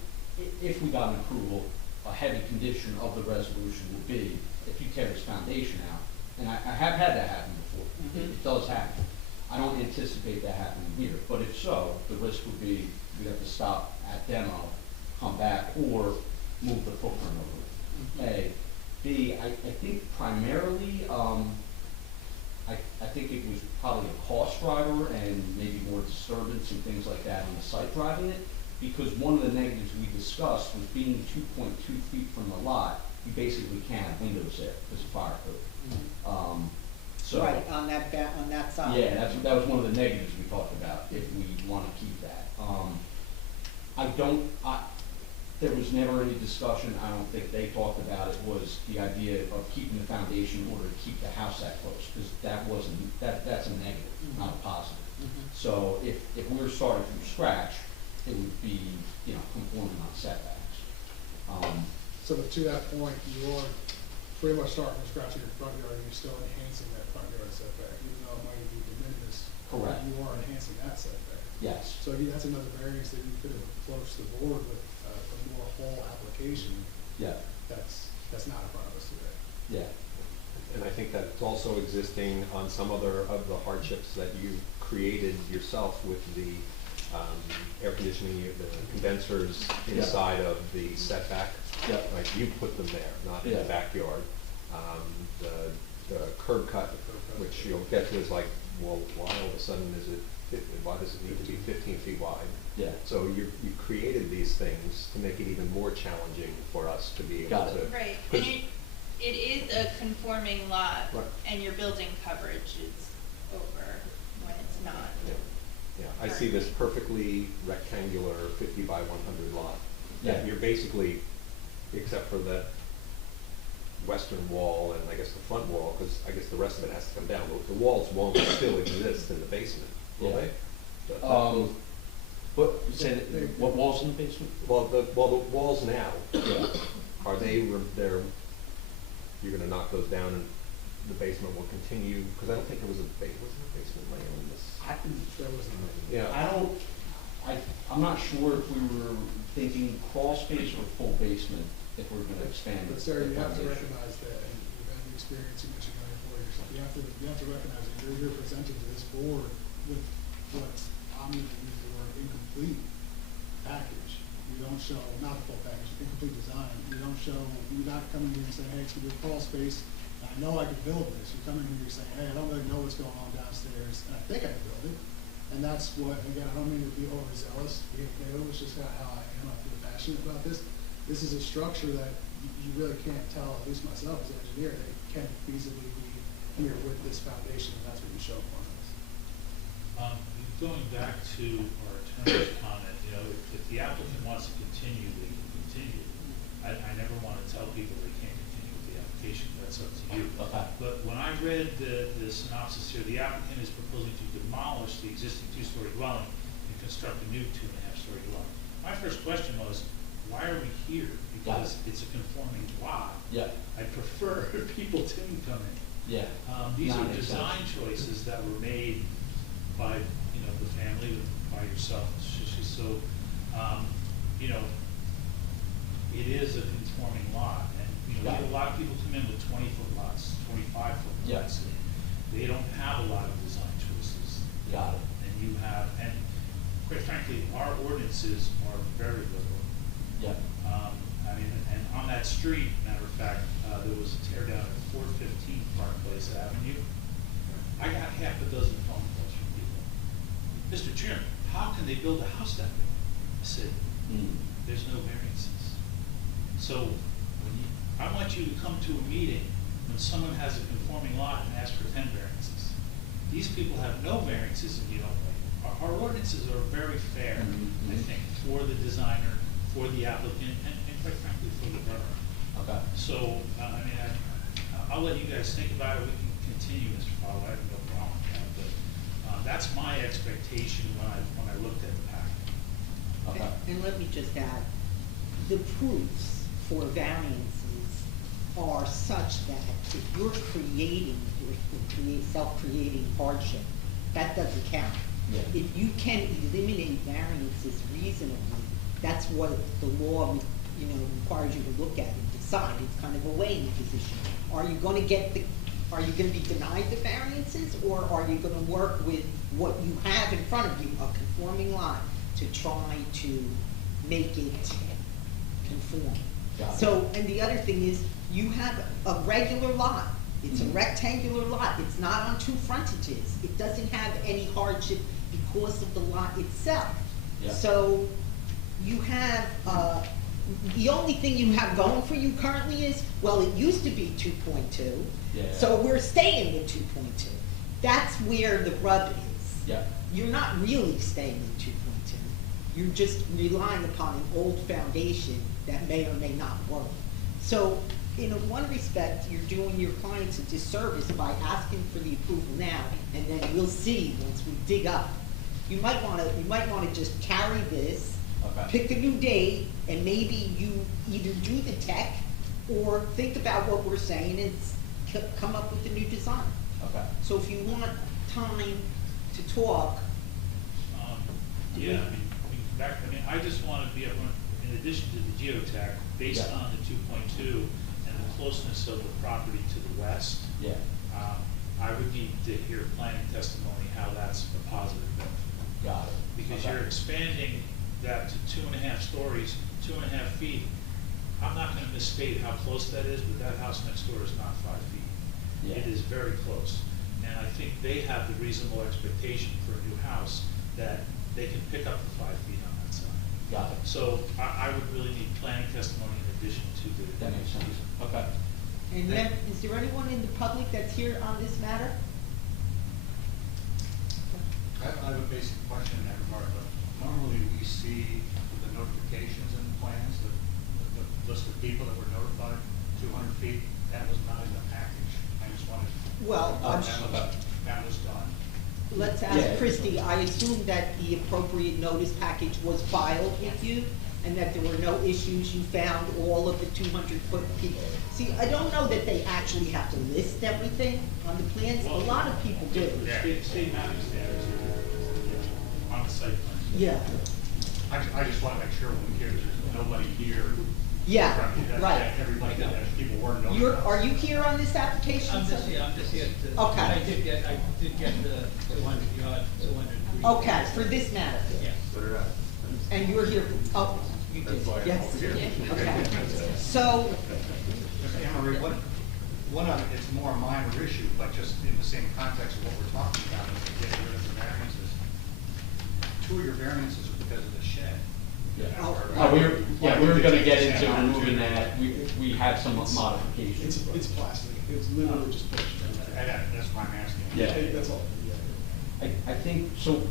if we got an approval, a heavy condition of the resolution would be, if you tear this foundation out, and I have had that happen before, it does happen. I don't anticipate that happening here, but if so, the risk would be, we'd have to stop at demo, come back, or move the footprint over. A. B, I think primarily, I think it was probably a cost driver and maybe more disturbance and things like that on the site driving it, because one of the negatives we discussed was being 2.2 feet from the lot, you basically can't have windows there because of fire code. So. Right, on that side. Yeah, that was one of the negatives we talked about, if we want to keep that. There was never any discussion, I don't think they talked about it, was the idea of keeping the foundation in order to keep the house that close, because that's a negative, not a positive. So if we were starting from scratch, it would be, conforming on setbacks. So to that point, you are pretty much starting from scratch in your front yard, and you're still enhancing that front yard setback, even though it might be de minimis. Correct. You are enhancing that setback. Yes. So that's another variance that you could have approached the board with a more whole application. Yeah. That's not in front of us today. Yeah. And I think that's also existing on some other of the hardships that you created yourself with the air conditioning, the condensers inside of the setback. Yeah. Right, you put them there, not in the backyard. The curb cut, which you'll get to, is like, well, why all of a sudden why does it need to be 15 feet wide? Yeah. So you created these things to make it even more challenging for us to be able Got to. it. Right, and it is a conforming lot, Right. and your building coverage is over when it's not. Yeah, I see this perfectly rectangular 50 by 100 lot. Yeah. That you're basically, except for that western wall and I guess the front wall, because I guess the rest of it has to come down. The walls won't still exist in the basement, will they? But you said, what walls in the basement? Well, the walls now, Yeah. are they're, you're gonna knock those down and the basement will continue, because I don't think there was a basement layout in this. There wasn't. Yeah. I'm not sure if we were thinking crawl space or full basement, if we're gonna expand. But Sarah, the you have to foundation. recognize that, and you've had the experience you mentioned on your board yourself, you have to recognize that you're presenting to this board with what I'm gonna use the word incomplete package. You don't show, not the full package, incomplete design. You're not coming here and saying, hey, it's gonna be a crawl space, and I know I can build this. You're coming here, you're saying, hey, I don't really know what's going on downstairs, and I think I can build it. And that's what, again, I don't mean to be overzealous, it's just kinda how I am, I feel passionate about this. This is a structure that you really can't tell, at least myself as an engineer, that it can feasibly be here with this foundation, and that's what you show for us. Going back to our attorney's comment, if the applicant wants to continue, they can continue. I never want to tell people they can't continue with the application, that's up to you. Okay. But when I read the synopsis here, the applicant is proposing to demolish the existing two-story dwelling and construct a new 2.5-story dwelling. My first question was, why are we here? Because it's a conforming lot. Yeah. I prefer people didn't come in. Yeah. These That are makes design sense. choices that were made by, the family, by yourself, so, it is a conforming lot, and, we have a lot of people come in with 20-foot lots, 25-foot Yeah. lots. They don't have a lot of design choices. Got it. And quite frankly, our ordinances are very liberal. Yeah. And on that street, matter of fact, there was a tear down at 415 Park Place Avenue. I got half a dozen phone calls from people. Mr. Chairman, how can they build a house that big? I said, there's no variances. So I want you to come to a meeting when someone has a conforming lot and ask for 10 variances. These people have no variances and you don't wait. Our ordinances are very fair, I think, for the designer, for the applicant, and quite frankly, for the borough. Okay. So, I mean, I'll let you guys think about it, we can continue, Mr. Fowler, I have no problem with that, but, that's my expectation when I looked at the packet. Okay. And let me just add, the proofs for variances are such that if you're self-creating hardship, that doesn't count. Yeah. If you can eliminate variances reasonably, that's what the law, requires you to look at and decide. It's kind of a weighing position. Are you gonna be denied the variances, or are you gonna work with what you have in front of you, a conforming lot, to try to make it conform? Got it. So, and the other thing is, you have a regular lot. It's a Mhm. rectangular lot. It's not on two frontages. It doesn't have any hardship because of the lot itself. Yeah. So, you have, the only thing you have going for you currently is, well, it used to be 2.2. Yeah. So we're staying with 2.2. That's where the rub is. Yeah. You're not really staying with 2.2. You're just relying upon an old foundation that may or may not work. So, in one respect, you're doing your clients a disservice by asking for the approval now, and then we'll see once we dig up. You might wanna just carry this, Okay. pick a new date, and maybe you either do the tech or think about what we're saying and come up with a new design. Okay. So if you want time to talk, Yeah, I just want to be able, in addition to the geotech, based Yeah. on the 2.2 and the closeness of the property to the west, Yeah. I would need to hear planning testimony how that's a positive benefit. Got it. Because Okay. you're expanding that to 2.5 stories, 2.5 feet. I'm not gonna misstate how close that is, but that house next door is not 5 feet. Yeah. It is very close. And I think they have the reasonable expectation for a new house that they can pick up the 5 feet on that side. Got it. So I would really need planning testimony in addition to the. That makes sense. Okay. and then, is there anyone in the public that's here on this matter? I have a basic question in that regard, but normally we see the notifications in the plans, the list of people that were notified, 200 feet, that was not in the package. I just wanted, Well, that was done. let's Yeah. ask Christie. I assume that the appropriate notice package was filed with you, and that there were no issues. You found all of the 200-foot people. See, I don't know that they actually have to list everything on the plans. A lot of people do. State mapping standards are on the site plan. Yeah, I just want to make sure when we hear there's nobody here. yeah, that right. Everybody, that people weren't notified. Are you here on this application? I'm just sir? here to. Okay. I did get the 200 yard, 200 feet. Okay, for this matter. Yeah. And you're here, oh, you did, yes. Okay, so, Anne Marie, one of it, it's more a minor issue, but just in the same context of what we're talking about, is getting rid of the variances. 2 of your variances are because of the shed. Yeah. Oh. We were gonna get into removing that. We had some modifications. It's plastic, it's literally just pushed. That's why I'm asking. Yeah. That's all, yeah. I think, so,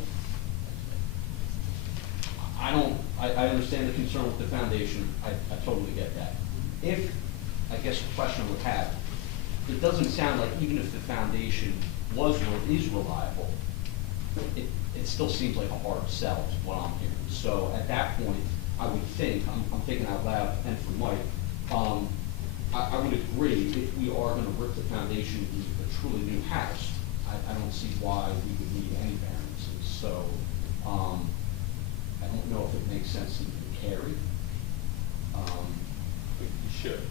I understand the concern with the foundation, I totally get that. If, I guess the question I would have, it doesn't sound like even if the foundation is reliable, it still seems like a hard sell is what I'm hearing. So at that point, I would think, I'm thinking out loud and for Mike, I would agree if we are gonna rip the foundation into a truly new house, I don't see why we would need any variances. So, I don't know if it makes sense to even carry. You should.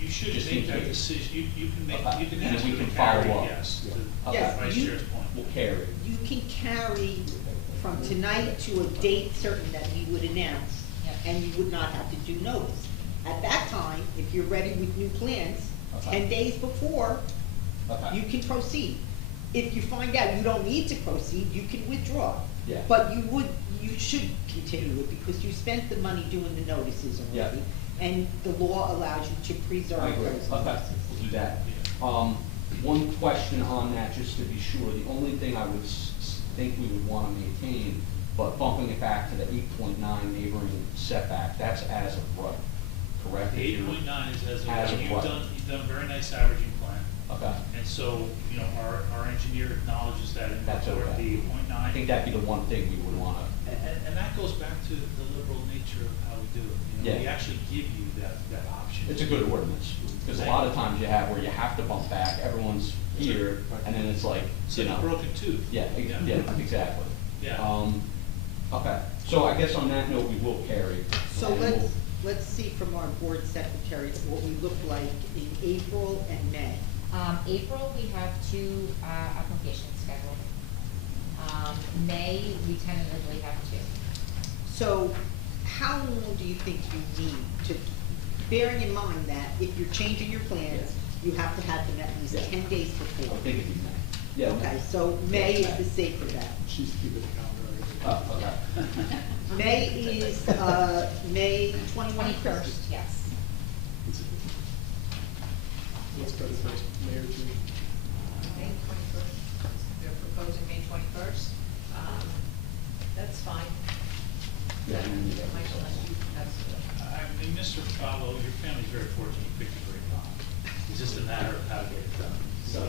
You should Just make in that case. decision, you can make, Okay. you can And ask we for the can follow carry, up. yes, Yeah. to Okay. Vice you- Chair's point. We'll carry. you can carry from tonight to a date certain that he would announce, Yep. and you would not have to do notice. At that time, if you're ready with new plans, Okay. 10 days before, Okay. you can proceed. If you find out you don't need to proceed, you can withdraw. Yeah. But you should continue it because you spent the money doing the notices Yeah. already. And the law allows you to preserve I agree. those Okay, notices. we'll do that. One question on that, just to be sure, the only thing I would think we would want to maintain, but bumping it back to the 8.9 neighboring setback, that's as of right. correct? The 8.9 is As of what? you've done a very nice averaging plan. Okay. And so, you know, our engineer acknowledges that in the That's report, okay. the 8.9. I think that'd be the one thing we would wanna, And that goes back to the liberal nature of how we do it. You know, we Yeah. actually give you that option. it's a good ordinance, because a lot of times you have where you have to bump back, everyone's here, and then it's like, It's you like a know. broken tooth. Yeah, exactly. Yeah. Okay, so I guess on that note, we will carry. So and we'll- let's see from our board secretaries what we look like in April and May. April, we have two, applications scheduled. May, we tentatively have two. So how long do you think you need to, bearing in mind that if you're changing your plans, you have to have them at least Yeah. 10 days I before? would think it'd be May. Yeah. Okay, so May is the safer bet. She's keeping the calendar. Oh, okay. May is, May 21st. 21st, yes. What's better first, May or June? May 21st, they're proposing May 21st. That's fine. Yeah, we need that. Michael, unless you have some- I mean, Mr. Fallow, your family's very fortunate, you picked a great lot. It's just a matter of how to get it done. So,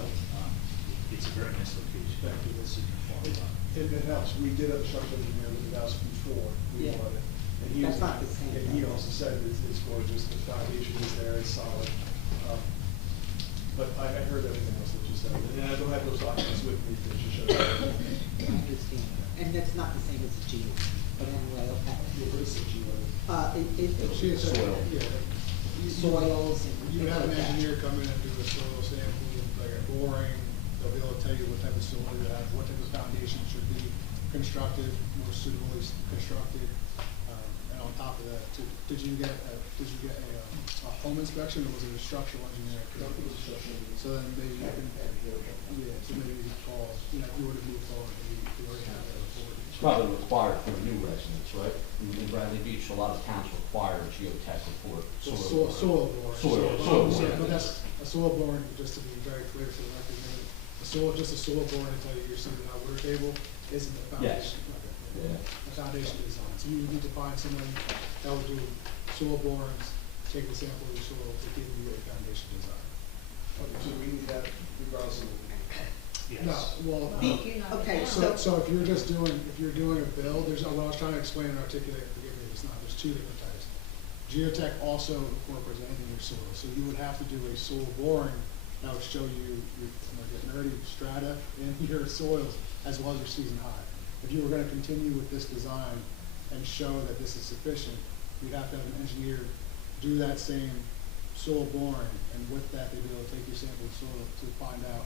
it's a very nice location. Thank you. It's a conforming lot. It helps, we did have a structural engineer look at the house before we Yeah. bought it. And he That's was- not the same. And he also said it's gorgeous, the foundation is there, it's solid. But I heard everything else that you said, and I don't have those documents with me to show you. I understand. And that's not the same as a G, but anyway, okay. What is it you want? She had said, Soil. yeah. Soils and You would have an things like that. engineer come in and do a soil sample, like a boring, they'll be able to tell you what type of soil you have, what type of foundation should be constructed, more suitably constructed. And on top of that, did you get a home inspection, or was it a structural engineer? No, it was a structural engineer. So then maybe you can, yeah, so maybe you could call, you know, if you were to move forward, maybe you already have that report. It's probably required for new residents, right? In Bradley Beach, a lot of towns require a geotech report. Soil boring. Soil boring. But that's, a soil boring, just to be very clear for the record, just a soil boring to tell you you're sending out water table isn't the Yes. foundation. Okay. Yeah. The foundation design, so you need to find someone that will do soil borings, take the sample of the soil, to give you a foundation design. Okay, so we need that regardless of. Yes. No, well, Okay, so if you're just doing, if you're doing a build, there's, what I was trying to explain and articulate, forgive me, it's not, there's two different types. Geotech also incorporates anything in your soil, so you would have to do a soil boring that would show you, I'm gonna get nerdy, strata in your soils as well as your season high. If you were gonna continue with this design and show that this is sufficient, you'd have to have an engineer do that same soil boring, and with that, they'd be able to take your sample of soil to find out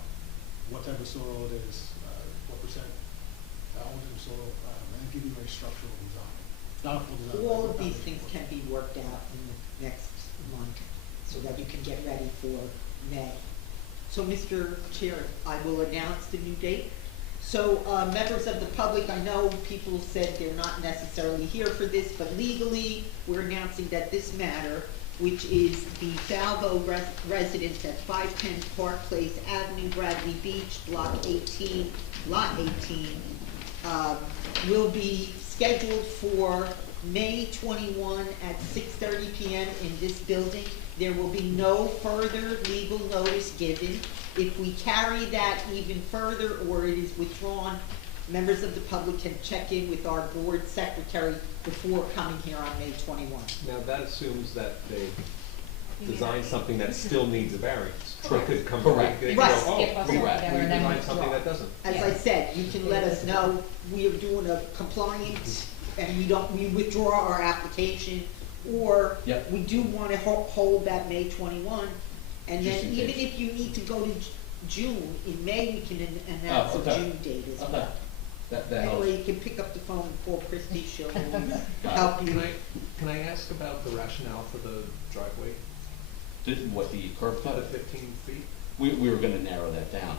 what type of soil it is, what percent, algae soil, and then give you a structural design. Not a full design. all but of these foundation things work. can be worked out in the next month, so that you can get ready for May. So, Mr. Chair, I will announce the new date. So, members of the public, I know people said they're not necessarily here for this, but legally, we're announcing that this matter, which is the Falvo residence at 510 Park Place Avenue, Bradley Beach, Block 18, Lot 18, will be scheduled for May 21 at 6:30 PM in this building. There will be no further legal notice given. If we carry that even further or it is withdrawn, members of the public can check in with our board secretary before coming here on May 21. Now, that assumes that they design something that still needs a variance. They could come, Correct. they could go, Right. oh, Skip us we altogether and then designed withdraw. something that doesn't. As I said, you can let us know, we are doing a compliance and we withdraw our application, or Yep. we do want to hold that May 21, and Just then in even case. if you need to go to June, in May, we can announce Oh, a okay. June date as Okay. well. That helps. Anyway, you can pick up the phone and call Christie, she'll help you. Can I ask about the rationale for the driveway? What, the curb About cut? at 15 feet? We were gonna narrow that down.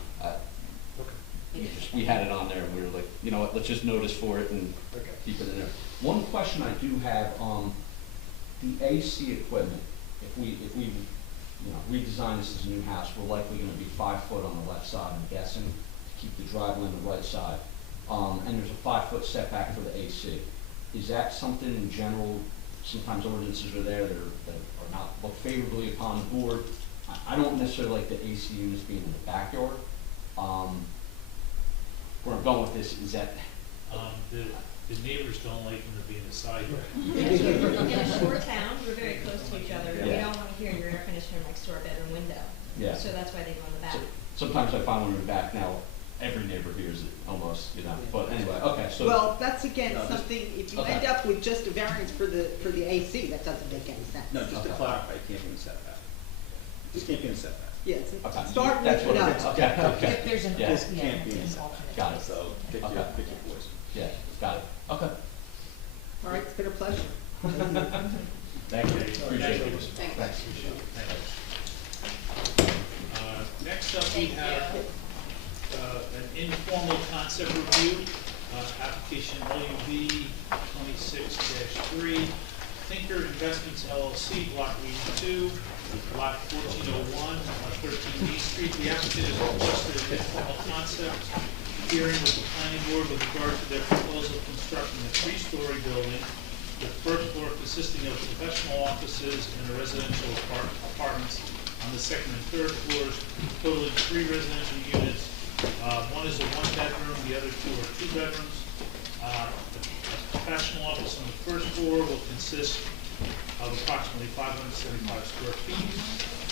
Okay. We had it on there, and we were like, you know what, let's just notice for it and Okay. keep it in there. One question I do have, the AC equipment, if we, you know, redesign this as a new house, we're likely gonna be 5 foot on the left side, I'm guessing, to keep the driveway on the right side. And there's a 5 foot setback for the AC. Is that something in general sometimes ordinances are there that are not looked favorably upon the board. I don't necessarily like the AC units being in the backyard. Where I'm going with this is that, The neighbors don't like them to be in the side yard. In a short town, we're very close to each other, and we Yeah. don't want to hear your air conditioner next to our bedroom window. Yeah. So that's why they go in the back. so- sometimes I find when in the back now, every neighbor hears it almost, you know, but anyway, okay, so. Well, that's again No, just- something, if you okay. end up with just a variance for the AC, that doesn't make any sense. No, just to Okay. clarify, it can't be in the setback. Just can't be in the setback. Yeah, Okay. start That's with what it it is. up. Okay, okay. If there's an, Yeah. This yeah, can't be it's in an setback. alternate. Got it. So pick your Okay. poison. Yeah, got it. Okay. All right, it's been a pleasure. Thank you. Appreciate it. Thanks. Thanks. Next up, we have an informal concept review, application LUB 26-3, Thinker Investments LLC, Block 82, Lot 1401, 13 Main Street. The applicant has requested an informal concept hearing with the planning board with regard to their proposal of constructing a three-story building, the first floor consisting of professional offices and residential apartments on the second and third floors, totaling 3 residential units. One is a 1-bedroom, the other 2 are 2 bedrooms. A professional office on the first floor will consist of approximately 575 square feet.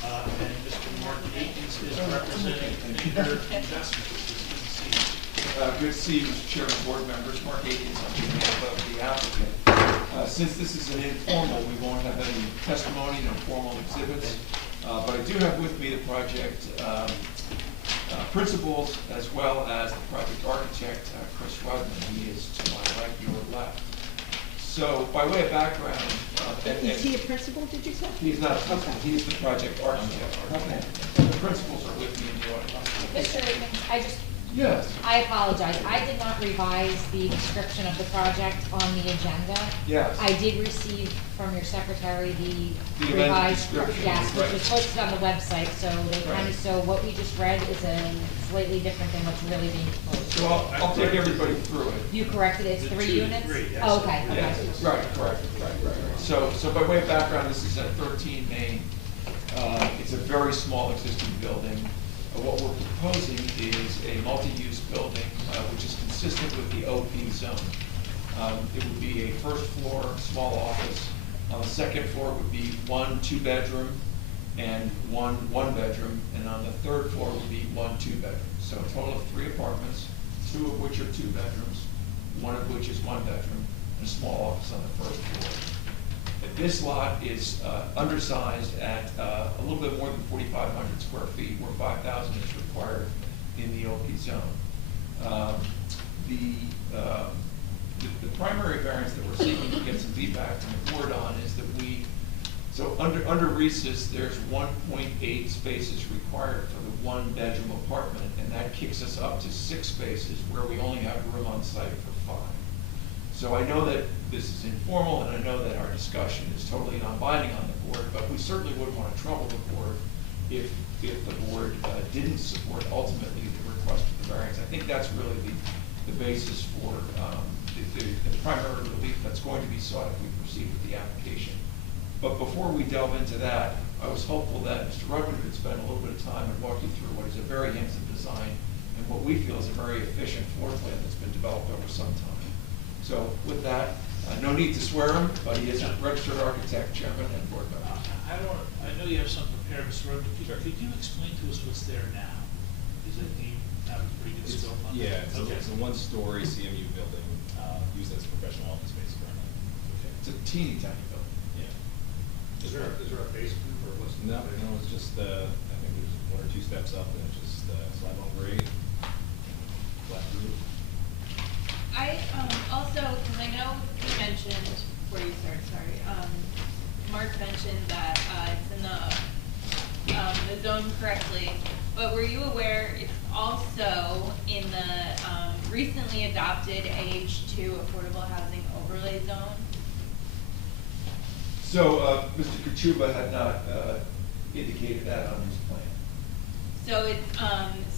And Mr. Mark Akins is representing Thinker Investments. Good to see you, Mr. Chairman, board members. Mark Akins on behalf of the applicant. Since this is an informal, we won't have any testimony, no formal exhibits. But I do have with me the project principals as well as the project architect, Chris Rudman. He is to my right, your left. So by way of background, Is he a principal, did you say? he's not a principal, Okay. he's the project architect. Okay. The principals are with me in the audience. Mr. Akins, Yes. I apologize, I did not revise the description of the project on the agenda. Yes. I did receive from your secretary the The amended revised, description, yes, which right. was posted on the website, so they kind Right. of, so what we just read is a slightly different than what's really being proposed. So I'll take everybody through it. You corrected it, it's The 3 2 to units? 3, yes. Oh, okay, okay. Yes, right, correct. So by way of background, this is at 13 Main. It's a very small existing building. What we're proposing is a multi-use building, which is consistent with the OP zone. It would be a first floor, small office. On the second floor would be 1 2-bedroom and 1 1-bedroom, and on the third floor would be 1 2-bedroom. So a total of 3 apartments, 2 of which are 2 bedrooms, 1 of which is 1 bedroom, and a small office on the first floor. This lot is undersized at a little bit more than 4,500 square feet, where 5,000 is required in the OP zone. The primary variance that we're seeking to get some feedback from the board on is that so under RESIS, there's 1.8 spaces required for the 1-bedroom apartment, and that kicks us up to 6 spaces where we only have room on site for 5. So I know that this is informal, and I know that our discussion is totally non-binding on the board, but we certainly wouldn't want to trouble the board if the board didn't support ultimately the request for the variance. I think that's really the basis for the primary relief that's going to be sought if we proceed with the application. But before we delve into that, I was hopeful that Mr. Rudman could spend a little bit of time and walk you through what is a very handsome design and what we feel is a very efficient floor plan that's been developed over some time. So with that, no need to swear him, but he is a registered architect, chairman, and board member. I know you have some prepared, Mr. Rhodes, but could you explain to us what's there now? Is it, do you have a pretty good scope on that? Yeah, Okay. it's a 1-story CMU building, used as professional office space currently. It's a teeny tiny building. Yeah. Is there a basement or what's? No, it's just, I think there's 1 or 2 steps up, and it's just slab on grade, flat roof. I, also, because I know you mentioned, before you start, sorry, Mark mentioned that, it's in the zone correctly, but were you aware it's also in the, recently adopted AH2 affordable housing overlay zone? So, Mr. Kachuba had not indicated that on his plan.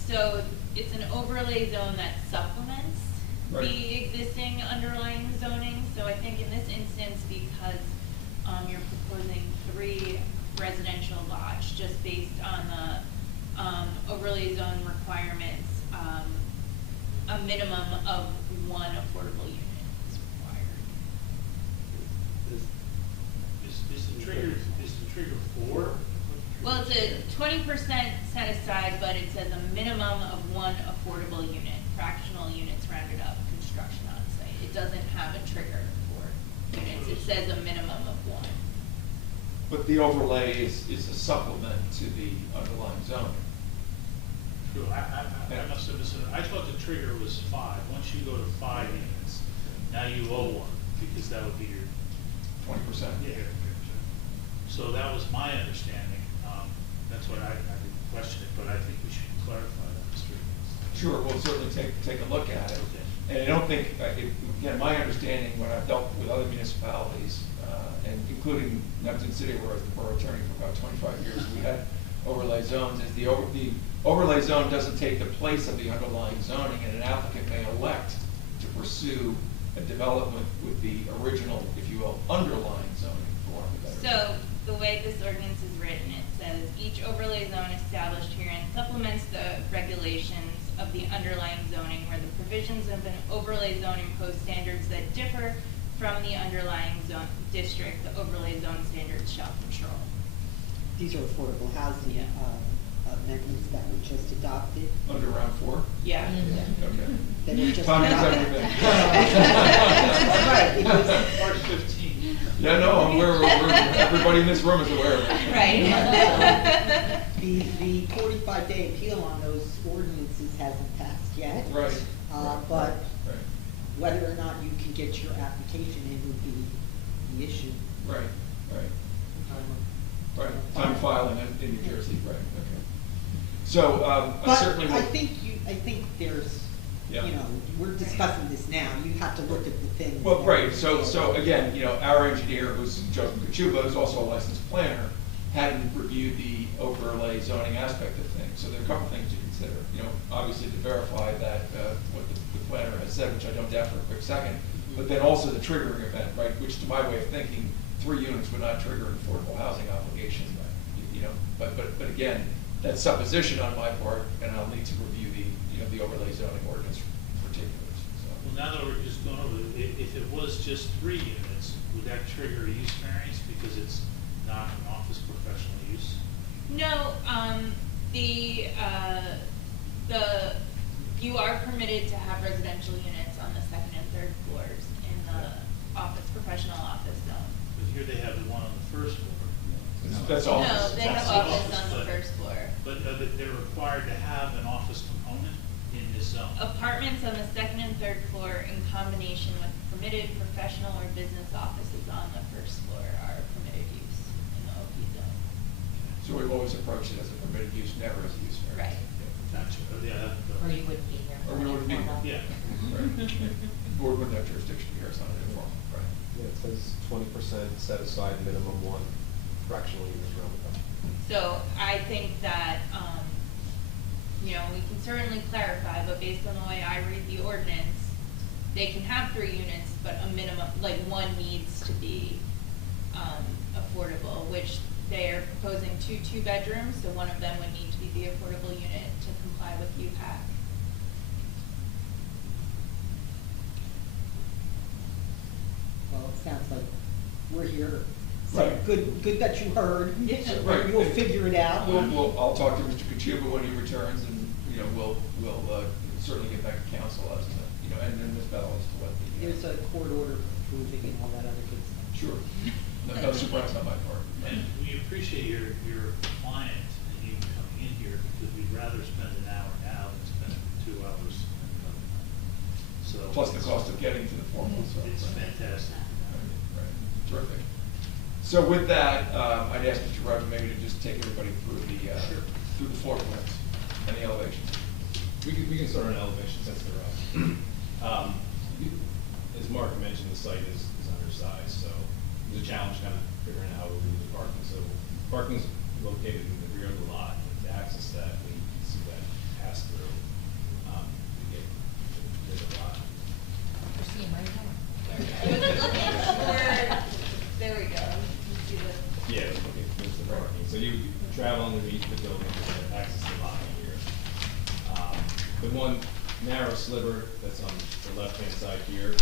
So it's an overlay zone that supplements Right. the existing underlying zoning. So I think in this instance, because you're proposing 3 residential lots, just based on the overlay zone requirements. A minimum of 1 affordable unit is required. Is the trigger 4? Well, it's a 20% set aside, but it says a minimum of 1 affordable unit, fractional units rounded up, construction on site. It doesn't have a trigger for units, it says a minimum of 1. But the overlay is a supplement to the underlying zoning. True, I must have misunderstood. I thought the trigger was 5. Once you go to 5 units, now you owe 1, because that would be your 20%. Yeah. So that was my understanding. That's why I didn't question it, but I think we should clarify that, Mr. Higgins. Sure, we'll certainly take a look at it. Okay. And I don't think, again, my understanding when I've dealt with other municipalities, and including Neptune City, where I was the borough attorney for about 25 years, we had overlay zones, is the overlay zone doesn't take the place of the underlying zoning, and an applicant may elect to pursue a development with the original, if you will, underlying zoning, for want of a better term. So, the way this ordinance is written, it says, each overlay zone established herein supplements the regulations of the underlying zoning where the provisions of an overlay zone impose standards that differ from the underlying zone district, the overlay zone standards shall control. These are affordable housing, Yeah. amendments that were just adopted. Under round 4? Yeah. Okay. That were just Time is adopted. everything. That's right, it was, March 15th. Yeah, no, everybody in this room is aware of it. Right. the 45-day appeal on those ordinances hasn't passed yet. Right. But Right. whether or not you can get your application in would be the issue. Right, right. Right, time filing in New Jersey, right, okay. So, I But certainly I will. think there's, Yeah. you know, we're discussing this now, you have to look at the things. Well, that- right, so again, you know, our engineer, who's Joseph Kachuba, who's also a licensed planner, hadn't reviewed the overlay zoning aspect of things, so there are a couple things to consider. You know, obviously to verify that, what the planner has said, which I don't doubt for a quick second, but then also the triggering event, right, which to my way of thinking, 3 units would not trigger an affordable housing obligation, you know, but again, that's supposition on my part, and I'll need to review the overlay zoning ordinance particulars, so. Well, now that we're just going over it, if it was just 3 units, would that trigger a use variance because it's not an office professional use? No, you are permitted to have residential units on the 2nd and 3rd floors in the professional office zone. But here they have the one on the 1st floor. That's No, office. they have That's office on the but- 1st floor. But they're required to have an office component in this zone. Apartments on the 2nd and 3rd floor in combination with permitted professional or business offices on the 1st floor are permitted use in the OP zone. So we've always approached it as a permitted use, never as a use variance. Right. Gotcha. Yeah, Or you wouldn't be here. Or we wouldn't be here. Yeah. Right. Board wouldn't have jurisdiction here, it's not an informal, right? Yeah, it says 20% set aside, minimum 1 fractional units rounded up. So I think that, you know, we can certainly clarify, but based on the way I read the ordinance, they can have 3 units, but a minimum, like 1 needs to be, affordable, which they are proposing 2 2-bedrooms, so one of them would need to be the affordable unit to comply with UPAC. Well, it sounds like we're here, so Right. good that you heard. Yeah. Right. You'll figure it out. I'll talk to Mr. Kachuba when he returns, and, you know, we'll certainly get back to council as to, you know, and then Ms. Bell as to what the. There's a court order approving and all that other good stuff. Sure. No surprise on my part. And we appreciate your client and you coming in here because we'd rather spend an hour now than spend 2 hours another time. So. Plus the cost of getting to the formal, so. It's right. fantastic. Right. Terrific. So with that, I'd ask Mr. Rugg maybe to just take everybody through the floor plans and the elevations. We can start on elevation since they're up. As Mark mentioned, the site is undersized, so it was a challenge kind of figuring out how we're going to do the parking. So parking's located in the rear of the lot. To access that, we need to see that pass through to get to the lot. You're seeing right now. Or, there we go. that's on the left-hand side here,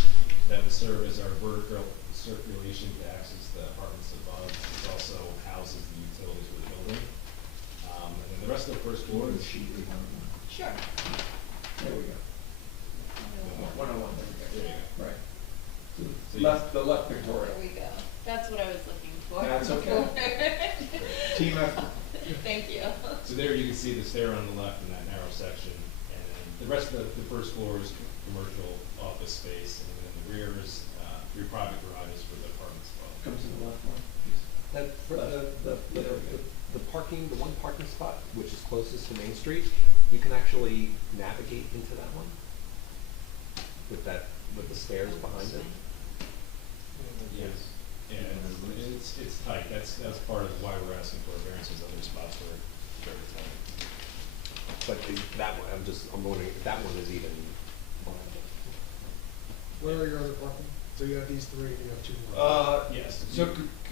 that would serve as our vertical circulation to access the apartments above. It also houses the utilities for the building. And then the rest of the first floor is. Sure. There we go. 101, there we go. There you go. Right. So The left pictorial. There we go. That's what I was looking for. That's okay. Team effort. Thank you. So there you can see the stair on the left in that narrow section, and then the rest of the first floor is commercial office space, and then the rear is three private garages for the apartments as well. Come to the left one, please. And for the parking, the one parking spot, which is closest to Main Street, you can actually navigate into that one with the stairs behind it. Yes. Yeah, and it's tight. That's part of why we're asking for a variance. There's other spots where it's very tight. But that one, I'm wondering if that one is even. Where are your other parking? So you have these three, and you have two more. Yes. So,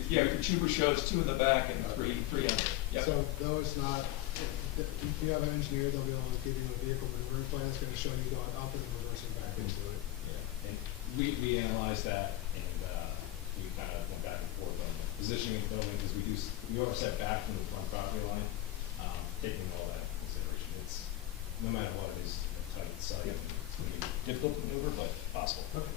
yeah, Kachuba shows 2 in the back and three under. Yep. So those not, if you have an engineer, they'll be able to give you a vehicle maneuvering plan that's gonna show you going up and reversing back into it. Yeah. And we analyzed that, and we kind of went back and forth on the positioning of the building, because we are set back from the front property line, taking all that into consideration. It's, no matter what, it is a tight site. Yep. It's going to be difficult to maneuver, but possible. Okay.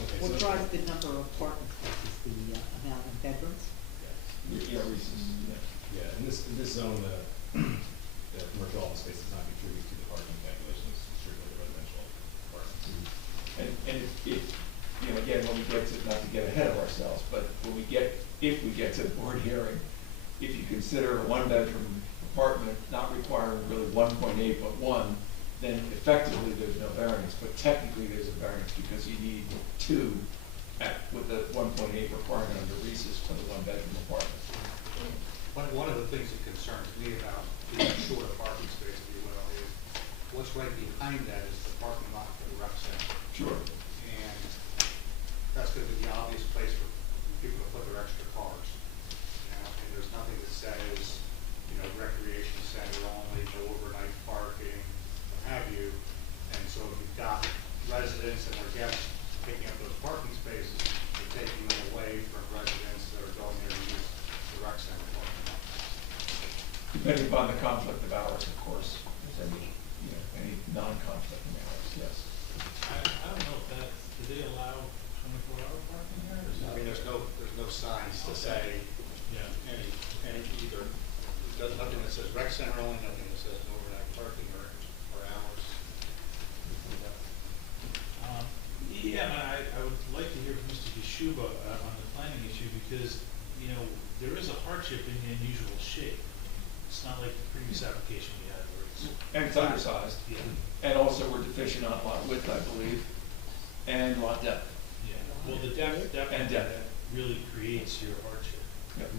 Okay, What so- drives the number of parking spaces, the amount of bedrooms? Yeah, Reese's, yeah. Yeah, in this zone, the commercial office space does not contribute to the parking calculations, strictly the residential apartments. And if, you know, again, when we get to, not to get ahead of ourselves, but if we get to the board hearing, if you consider a 1-bedroom apartment not requiring really 1.8 but 1, then effectively there's no variance, but technically there's a variance because you need 2 with the 1.8 requirement under Reese's for the 1-bedroom apartment. One of the things that concerns me about being short of parking space, if you will, is what's right behind that is the parking lot for the rec center. Sure. And that's gonna be the obvious place for people to put their extra cars. You know, and there's nothing that says, you know, recreation center only, no overnight parking, what have you. And so if you've got residents and their guests picking up those parking spaces, you're taking them away from residents that are going there to use the rec center parking lot. Depending upon the conflict of hours, of course, if there's any non-conflicting hours, yes. I don't know if that's, do they allow 24-hour parking there? Or is I that- mean, there's no signs to say Yeah. any either, there's nothing that says rec center only, nothing that says no overnight parking or hours. Yeah, I would like to hear from Mr. Kishuba on the planning issue, because, you know, there is a hardship in the unusual shape. It's not like the previous application we had where it's. And it's undersized. Yeah, And also we're deficient on lot width, I believe, and lot depth. yeah. Well, the depth, And that depth. really creates your hardship. Yep.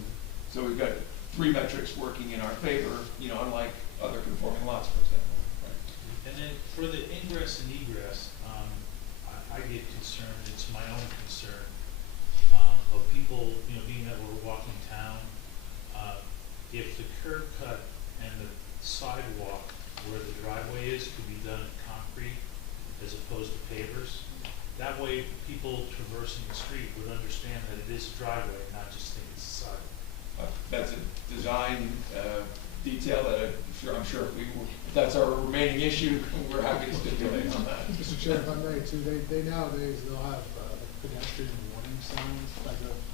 So we've got 3 metrics working in our favor, you know, unlike other conforming lots, for example. Right. And then for the ingress and egress, I get concerned, it's my own concern, of people, you know, being that we're walking town, if the curb cut and the sidewalk where the driveway is could be done in concrete as opposed to pavers, that way people traversing the street would understand that it is a driveway and not just think it's a sidewalk. That's a design detail that I'm sure if that's our remaining issue, we're happy to stipulate on that. Mr. Chair, if I may too, they nowadays, they'll have pedestrian warning signs,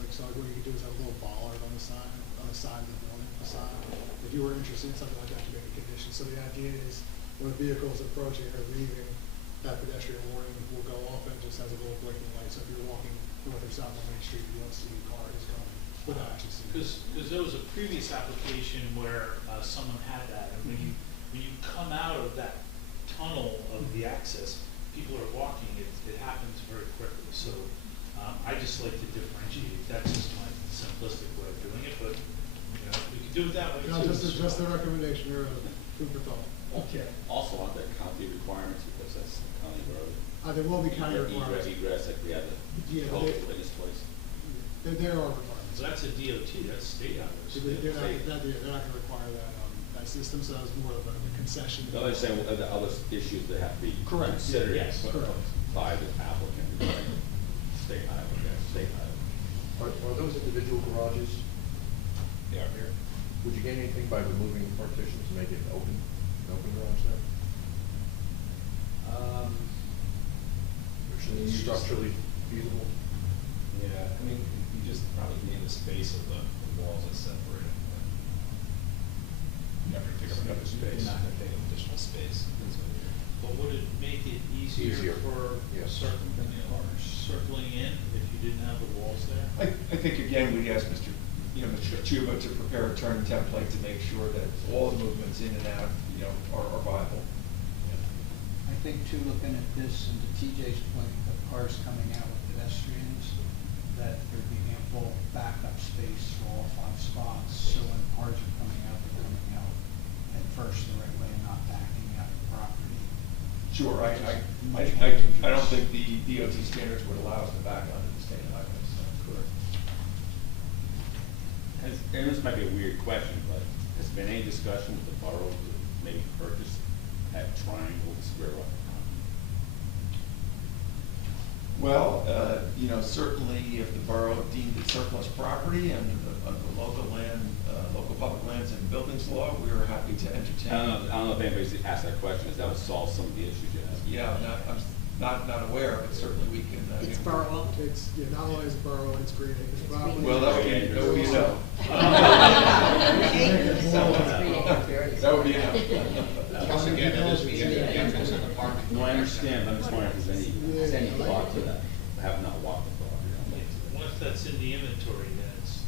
so what you can do is have a little bollard on the sign, on the side of the building facade. If you were interested in something like that, to make a condition. So the idea is, when a vehicle is approaching or leaving, that pedestrian warning will go off and it just has a little blinking light. So if you're walking north or south on Main Street, you don't see a car is coming without actually seeing it. Because there was a previous application where someone had that, and when you come out of that tunnel of the access, people are walking, it happens very quickly. So I just like to differentiate. That's just my simplistic way of doing it, but you know, we can do it that way No, too. just a recommendation or a food for thought. Okay. Also on the county requirements, because that's the county road. There will be county Egress, requirements. egress, like we have Yeah, the code for this place. There are requirements. So that's a DOT, that's state hours. So they're not gonna require that system, so that was more of a concession. No, I'm saying the other issues that have to be Correct. considered Yes, correct. by the applicant, right? State highway, state highway. Are those individual garages? They are here. Would you gain anything by removing partitions to make it an open garage there? Or It's just- structurally feasible? Yeah, I mean, you just probably gain the space of the walls that separate it. You have to pick up another space. You're not gonna take up additional space. But would it make it easier Easier, for yes. circling in if you didn't have the walls there? I think again, we asked Mr. Chuba to prepare a turn template to make sure that all the movements in and out, are viable. I think too, looking at this and to TJ's point, the cars coming out with pedestrians, that there'd be ample backup space for all 5 spots, so when cars are coming out, they're coming out at first the right way and not backing out the property. Sure, I don't think the DOT standards would allow us to back onto the state highways. Correct. And this might be a weird question, but has there been any discussion with the borough to maybe purchase that triangle square up? Well, certainly if the borough deemed it surplus property and the local public lands and buildings law, we are happy to entertain. I don't know if anybody's asked that question, that would solve some of the issues you have. Yeah, I'm not aware, but certainly we can. It's borough. It's, not only is borough, it's Green Acres property. Well, that would be a no. That would be a no. Once again, that is the entrance of the park. No, I understand, but I'm just wondering if there's any thought to that. I have not walked the property. What if that's in the inventory, then it's.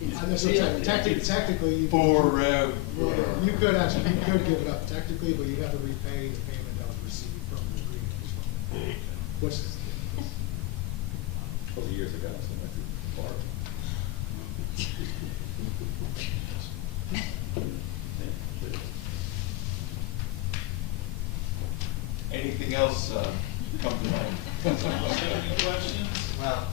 That's what I'm saying. Technically, you Forever. well, you could give it up technically, but you'd have to repay the payment that was received from the Green Acres Fund, which is, A couple of years ago, so that's far. Anything else come to mind? Any questions? Well,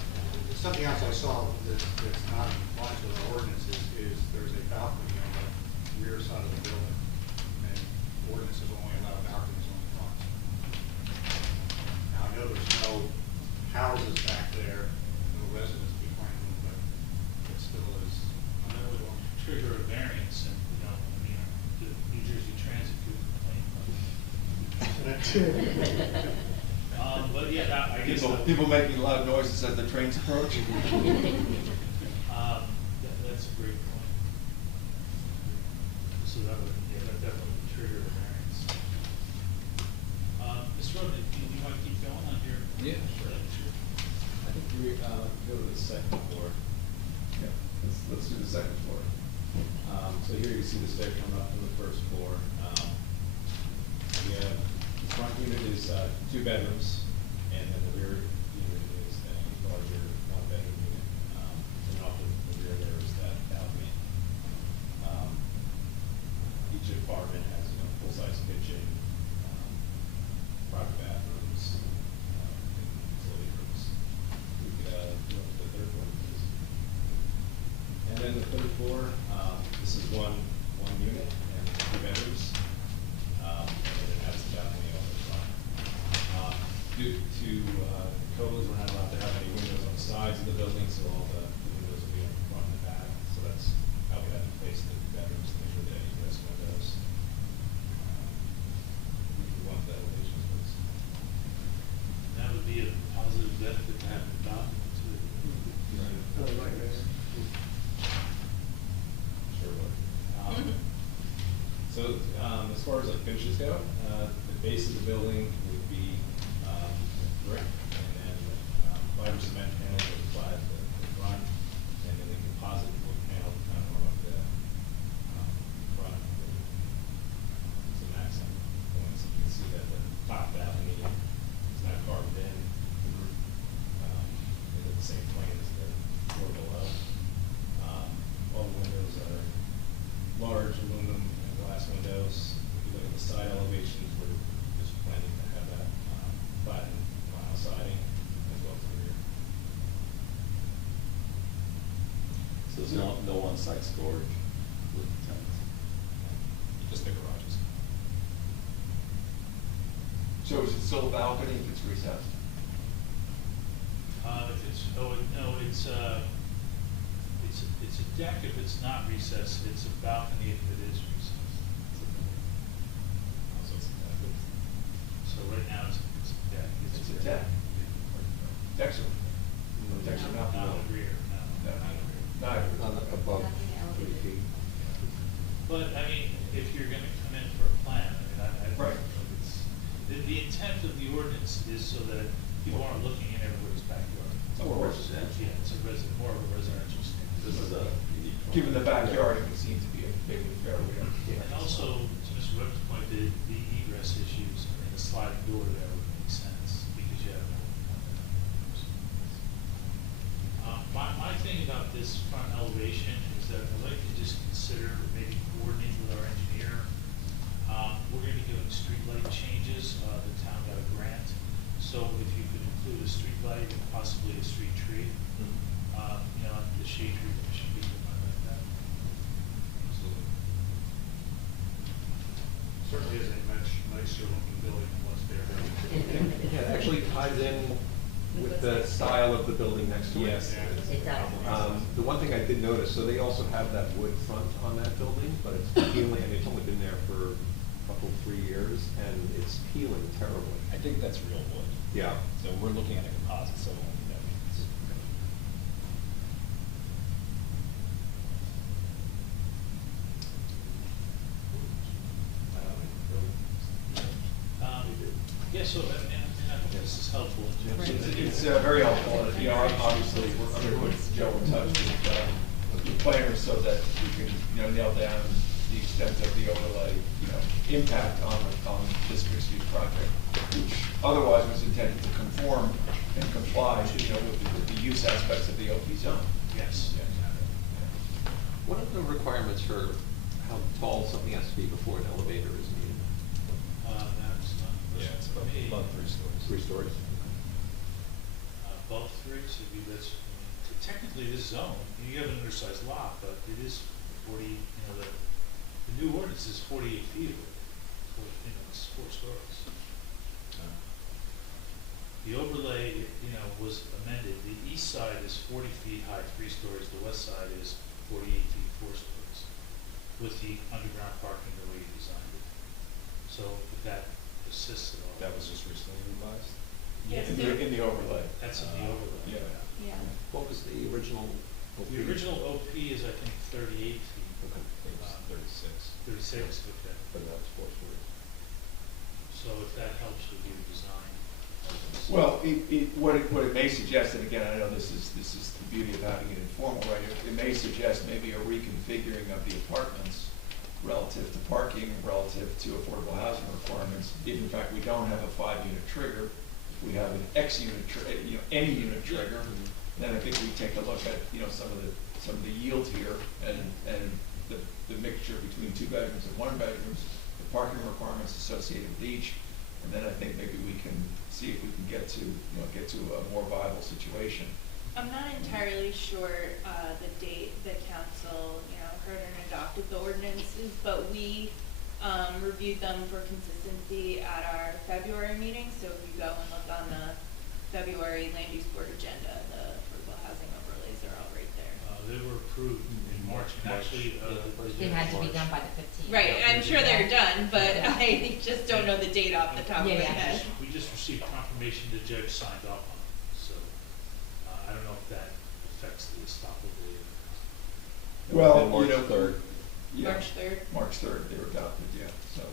something else I saw that's not in compliance with our ordinances is there's a balcony on the rear side of the building, and ordinances only allow balconies on the front. Now, I know there's no houses back there, no residents behind them, but it still is. That would trigger a variance and, the New Jersey Transit could complain. But yeah, I guess. People making loud noises as the trains approach. That's a great point. So that definitely would trigger a variance. Mr. Roden, do you want to keep going on here? Yeah, sure. I think we, go to the second floor. Yeah, let's do the second floor. So here you see the stairs coming up from the first floor. The front unit is 2 bedrooms, and then the rear unit is a larger 1-bedroom unit. And off the rear there is that balcony. Each apartment has a full-size kitchen, private bathrooms, utility rooms. We could go up to the third floor, please. And then the third floor, this is one unit and 2 bedrooms. And it has a balcony over the front. Due to codes, we're not allowed to have any windows on the sides of the building, so all the windows will be on the front and the back. So that's how we have to place the bedrooms to make sure they have egress windows. We want the elevations, please. That would be a positive benefit to have the balcony too. Sure would. So, as far as like finishes go, the base of the building would be brick, and then fiber cement panels would apply at the front, and then the composite wood panel would kind of run up the front. Some accent points. You can see that the top balcony is not carved in. It's at the same plane as the floor below. All the windows are large aluminum and glass windows. If you look at the side elevations, we're just planning to have that flat and vinyl siding as well as the rear. So there's no on-site storage with the tenants? So is it still a balcony if it's recessed? If it's, no, it's a deck if it's not recessed, it's a balcony if it is recessed. So right now it's a deck. It's a deck. Decks are not. Not a rear, no. Neither. Not above 3 feet. But, I mean, if you're gonna come in for a plan, I mean, I Right. it's, the intent of the ordinance is so that people aren't looking in everybody's backyard. It's more residential. Yeah, it's a more of a residential standard. This is a unique. Given the backyard, it would seem to be a big fairway. And also, to Mr. Webb's point, the egress issues, I mean, the sliding door there would make sense, because you have. My thing about this front elevation is that I'd like to just consider maybe coordinating with our engineer. We're gonna be doing streetlight changes, the town got a grant, so if you could include a streetlight and possibly a street tree, you know, the shade tree commission be something like that. Absolutely. Certainly is a much nicer looking building than what's there. Yeah, it actually ties in with the style of the building next to it. Yes. It does. The one thing I did notice, so they also have that wood front on that building, but it's peeling, and it's only been there for a couple, 3 years, and it's peeling terribly. I think that's real wood. Yeah. So we're looking at a composite, so, you know, it's. Yeah, so, I mean, I think this is helpful in terms of. It's very helpful, and, you know, obviously, we're going to put Joe in touch with the planners so that we can, you know, nail down the extent of the overlay, you know, impact on this mixed-use project, which otherwise was intended to conform and comply, you know, with the use aspects of the OP zone. Yes. What are the requirements for how tall something has to be before an elevator is needed? That's not. Yeah, it's above 3 stories. 3 stories? Above 3, so that's, technically this zone, you have an undersized lot, but it is 40, you know, the new ordinance is 48 feet of it. So, you know, it's 4 stories. The overlay, you know, was amended. The east side is 40 feet high, 3 stories. The west side is 48 feet, 4 stories, with the underground parking the way you designed it. So if that assists at all. That was just recently revised? Yes, In the overlay. That's in the overlay. Yeah. Yeah. What was the original? The original OP is, I think, 38 feet. Okay. I think it was 36. 36, okay. But that was 4 stories. So if that helps with your design. Well, what it may suggest, and again, I know this is the beauty of having it informal, right? It may suggest maybe a reconfiguring of the apartments relative to parking, relative to affordable housing requirements. If in fact we don't have a 5-unit trigger, if we have an X-unit, you know, any unit trigger, then I think we take a look at, you know, some of the yield here and the mixture between 2 bedrooms and 1 bedrooms, the parking requirements associated with each. And then I think maybe we can see if we can get to a more viable situation. I'm not entirely sure the date the council, you know, heard and adopted the ordinances, but we reviewed them for consistency at our February meeting. So if you go and look on the February land use board agenda, the affordable housing overlays are all right there. They were approved in March, and actually, It had to be done by the 15th. Right, I'm sure they're done, but I just don't know the date off the top of my Yeah, yeah. head. we just received confirmation the judge signed off on it, so, I don't know if that affects the estoppel date. Well, March you know, 3rd. Yeah, March 3rd. March 3rd, they were adopted, yeah. So,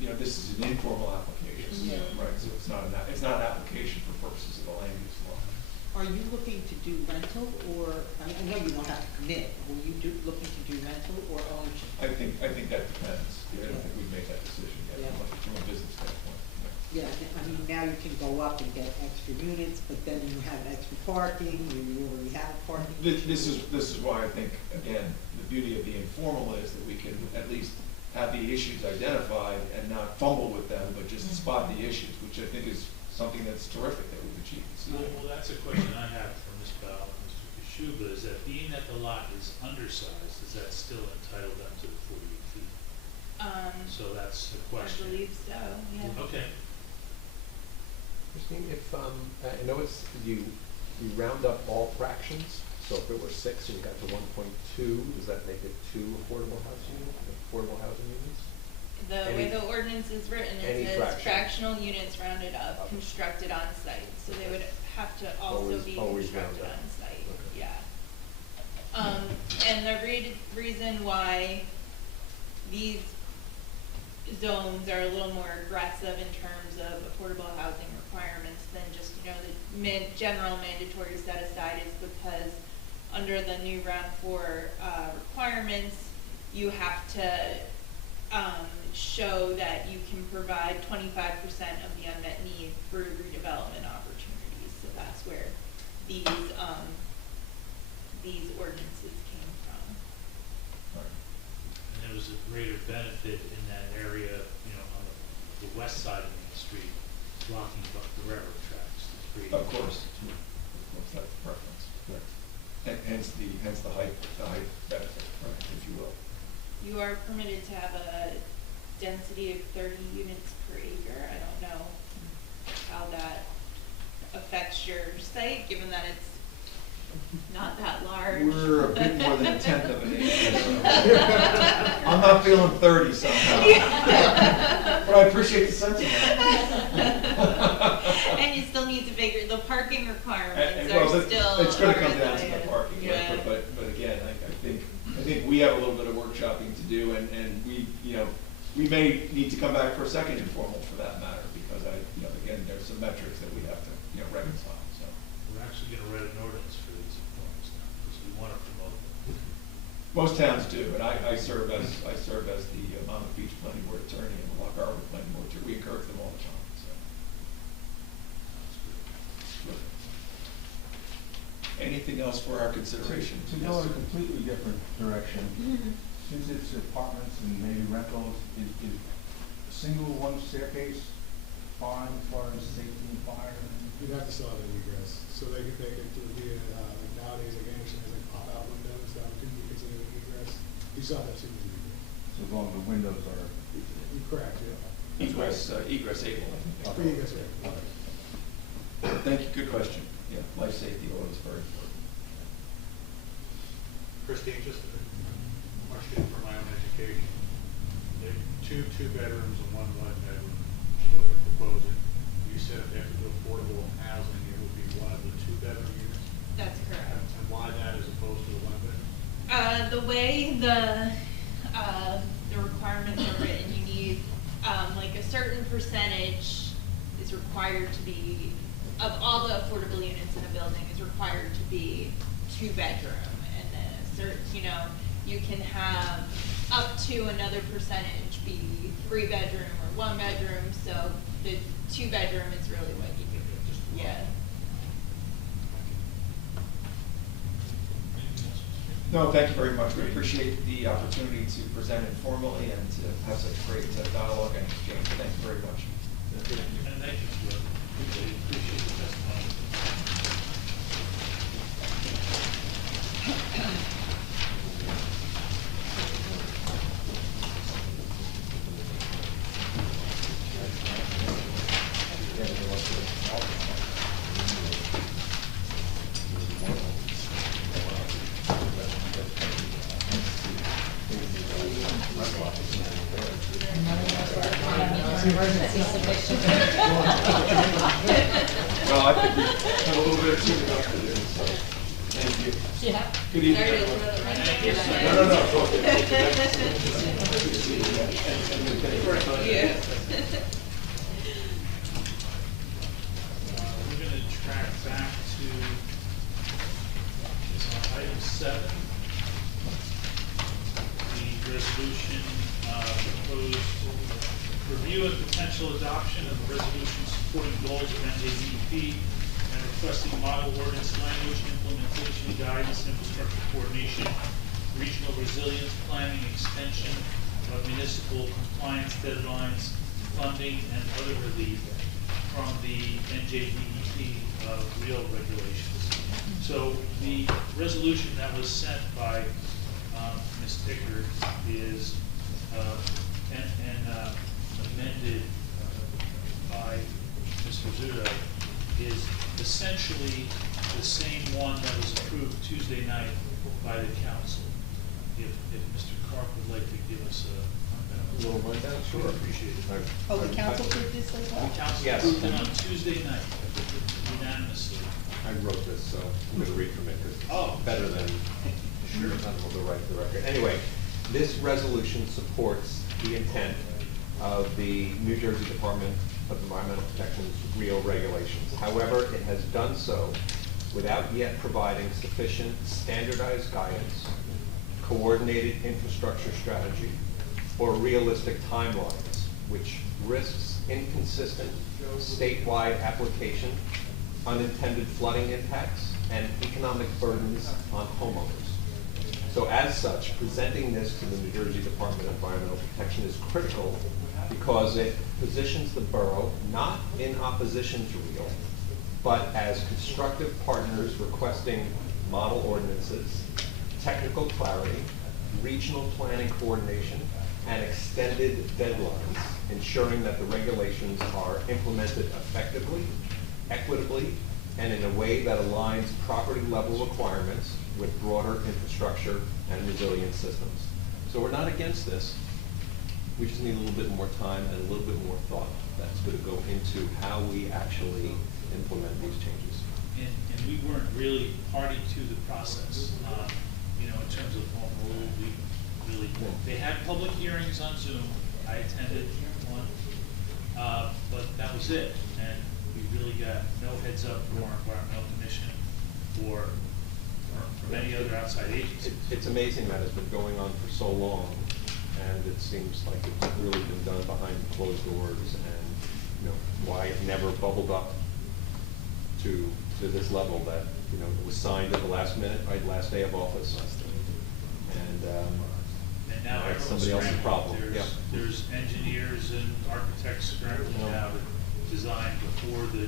you know, this is an informal application, Yeah. right? So it's not an application for purposes of the land use law. Are you looking to do rental, or, I mean, I know you don't have to commit, were you looking to do rental or ownership? I think that depends. I don't think we've made that decision yet Yeah. from a business standpoint. Yeah, I mean, now you can go up and get extra units, but then you have extra parking, you already have parking. This is why I think, again, the beauty of the informal is that we can at least have the issues identified and not fumble with them, but just spot the issues, which I think is something that's terrific that we've achieved. Well, that's a question I have for Ms. Bell and Mr. Kashuba, is that being that the lot is undersized, is that still entitled up to the 48 feet? So that's the I question. believe so, yeah. Okay. Christine, if, I know it's, you round up all fractions, so if it were 6 and you got to 1.2, does that make it 2 affordable housing units? The way Any- the ordinance is written, any it says fraction. fractional units rounded up, constructed on site, so they would have to also Always- be always constructed round up. on site, Okay. yeah. And the reason why these zones are a little more aggressive in terms of affordable housing requirements than just, you know, the general mandatory set aside is because under the new round 4 requirements, you have to show that you can provide 25% of the unmet need for redevelopment opportunities. So that's where these ordinances came from. And there was a greater benefit in that area, you know, on the west side of Main Street, blocking the railroad tracks. to create- Of course, that's the preference. And hence the height benefit, right, if you will. You are permitted to have a density of 30 units per acre. I don't know how that affects your site, given that it's not that large. We're a bit more than a tenth of an acre. So. I'm not feeling 30 somehow. But I appreciate the sentiment. And you still need to figure, the parking requirements Well, are still. it's going to come are down to the- the parking, yeah. right? But again, I think we have a little bit of workshopping to do, and we, you know, we may need to come back for a second informal for that matter, because again, there's some metrics that we have to, reconcile, so. We're actually gonna write an ordinance for these appointments now, because we wanna promote them. Most towns do, and I serve as the Monmouth Beach Planning Board attorney and the Lock Harbor Planning Board attorney. We encourage them all the time, so. Anything else for our consideration? To go in a completely different direction, since it's apartments and maybe rentals, is a single one staircase fine as far as safety and fire? You'd have to still have an egress, so they could do it, like nowadays, like Anderson has like pop-out windows, that could be considered an egress. You still have to have single egress. So as long as the windows are. Correct, yeah. Egress able, I think. For egress, right. Thank you, good question. Yeah, life safety always very important. Christine, just a question for my own education. The two bedrooms and one bedroom, what they're proposing, you said if they have to do affordable housing, it would be one of the 2-bedroom units? That's correct. And why that as opposed to the 1-bedroom? The way the requirements are written, you need, like a certain percentage is required to be, of all the affordable units in a building is required to be 2-bedroom. And then a certain, you can have up to another percentage be 3-bedroom or 1-bedroom, so the 2-bedroom is really what you could, yeah. No, thank you very much. We appreciate the opportunity to present informally and to have such great dialogue and exchange. Thank you very much. And thank you, Joe. We appreciate the testimony. Emergency submission. Well, I think we have a little bit of teaming up to do, so thank you. Yeah. Good evening, Sorry to everyone. throw the wrench Thank in you, your sir. No, no, no. head. Yeah. We're gonna track back to item 7. The resolution proposed review and potential adoption of the resolution supporting goals of NJDEP and requesting model ordinance language, implementation, guidance, infrastructure coordination, regional resilience planning, extension of municipal compliance deadlines, funding, and other relief from the NJDEP real regulations. So the resolution that was sent by Ms. Ticker is amended by Mr. Zuda is essentially the same one that was approved Tuesday night by the council. If Mr. Carp would like to give us a Little rundown, sure. appreciate it. Oh, the council did this as well? The council Yes. approved it on Tuesday night unanimously. I wrote this, so I'm gonna read from it, because Oh. it's better than, Sure. I'm able to write the record. Anyway, this resolution supports the intent of the New Jersey Department of Environmental Protection's RIO regulations. However, it has done so without yet providing sufficient standardized guidance, coordinated infrastructure strategy, or realistic timelines, which risks inconsistent statewide application, unintended flooding impacts, and economic burdens on homeowners. So as such, presenting this to the New Jersey Department of Environmental Protection is critical because it positions the borough not in opposition to RIO, but as constructive partners requesting model ordinances, technical clarity, regional planning coordination, and extended deadlines, ensuring that the regulations are implemented effectively, equitably, and in a way that aligns property level requirements with broader infrastructure and resilient systems. So we're not against this. We just need a little bit more time and a little bit more thought that's going to go into how we actually implement these changes. And we weren't really party to the process, you know, in terms of home rule, we really, they had public hearings on Zoom, I attended one, but that was it, and we really got no heads up from our environmental commission or from any other outside agency. It's amazing that it's been going on for so long, and it seems like it's really been done behind closed doors, and, you know, why it never bubbled up to this level that, you know, it was signed at the last minute, right, last day of office. And now That's everyone's somebody else's scrambling. problem, yeah. There's engineers and architects scrambling now to design before the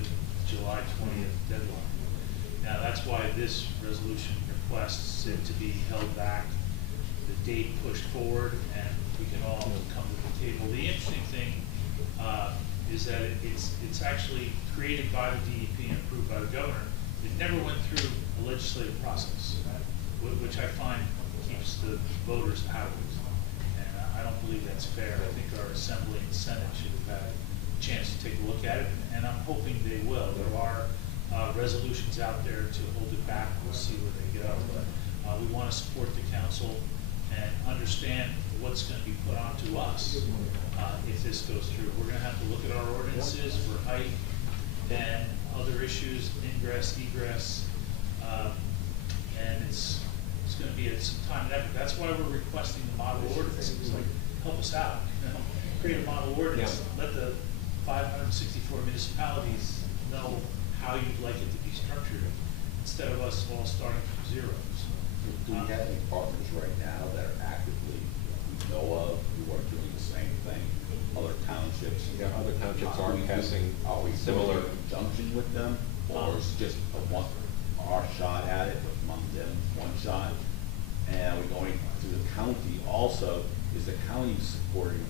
July 20th deadline. Now, that's why this resolution requests it to be held back, the date pushed forward, and we can all come to the table. The interesting thing is that it's actually created by the DEP and approved by the governor. It never went through a legislative process, which I find keeps the voters out. And I don't believe that's fair. I think our Assembly and Senate should have had a chance to take a look at it, and I'm hoping they will. There are resolutions out there to hold it back. We'll see where they go. But we want to support the council and understand what's going to be put onto us if this goes through. We're going to have to look at our ordinances for height and other issues, ingress, egress, and it's going to be some time and effort. That's why we're requesting the model ordinance. It's like, help us out, you know, create a model ordinance. Yeah. Let the 564 municipalities know how you'd like it to be structured, instead of us all starting from zero. Do we have any partners right now that are actively, we know of, who are doing the same thing? Other townships? Yeah, other townships are passing Are we similar. in conjunction with them? Or is it just our shot at it with them, one shot? And are we going to the county also? Is the county supporting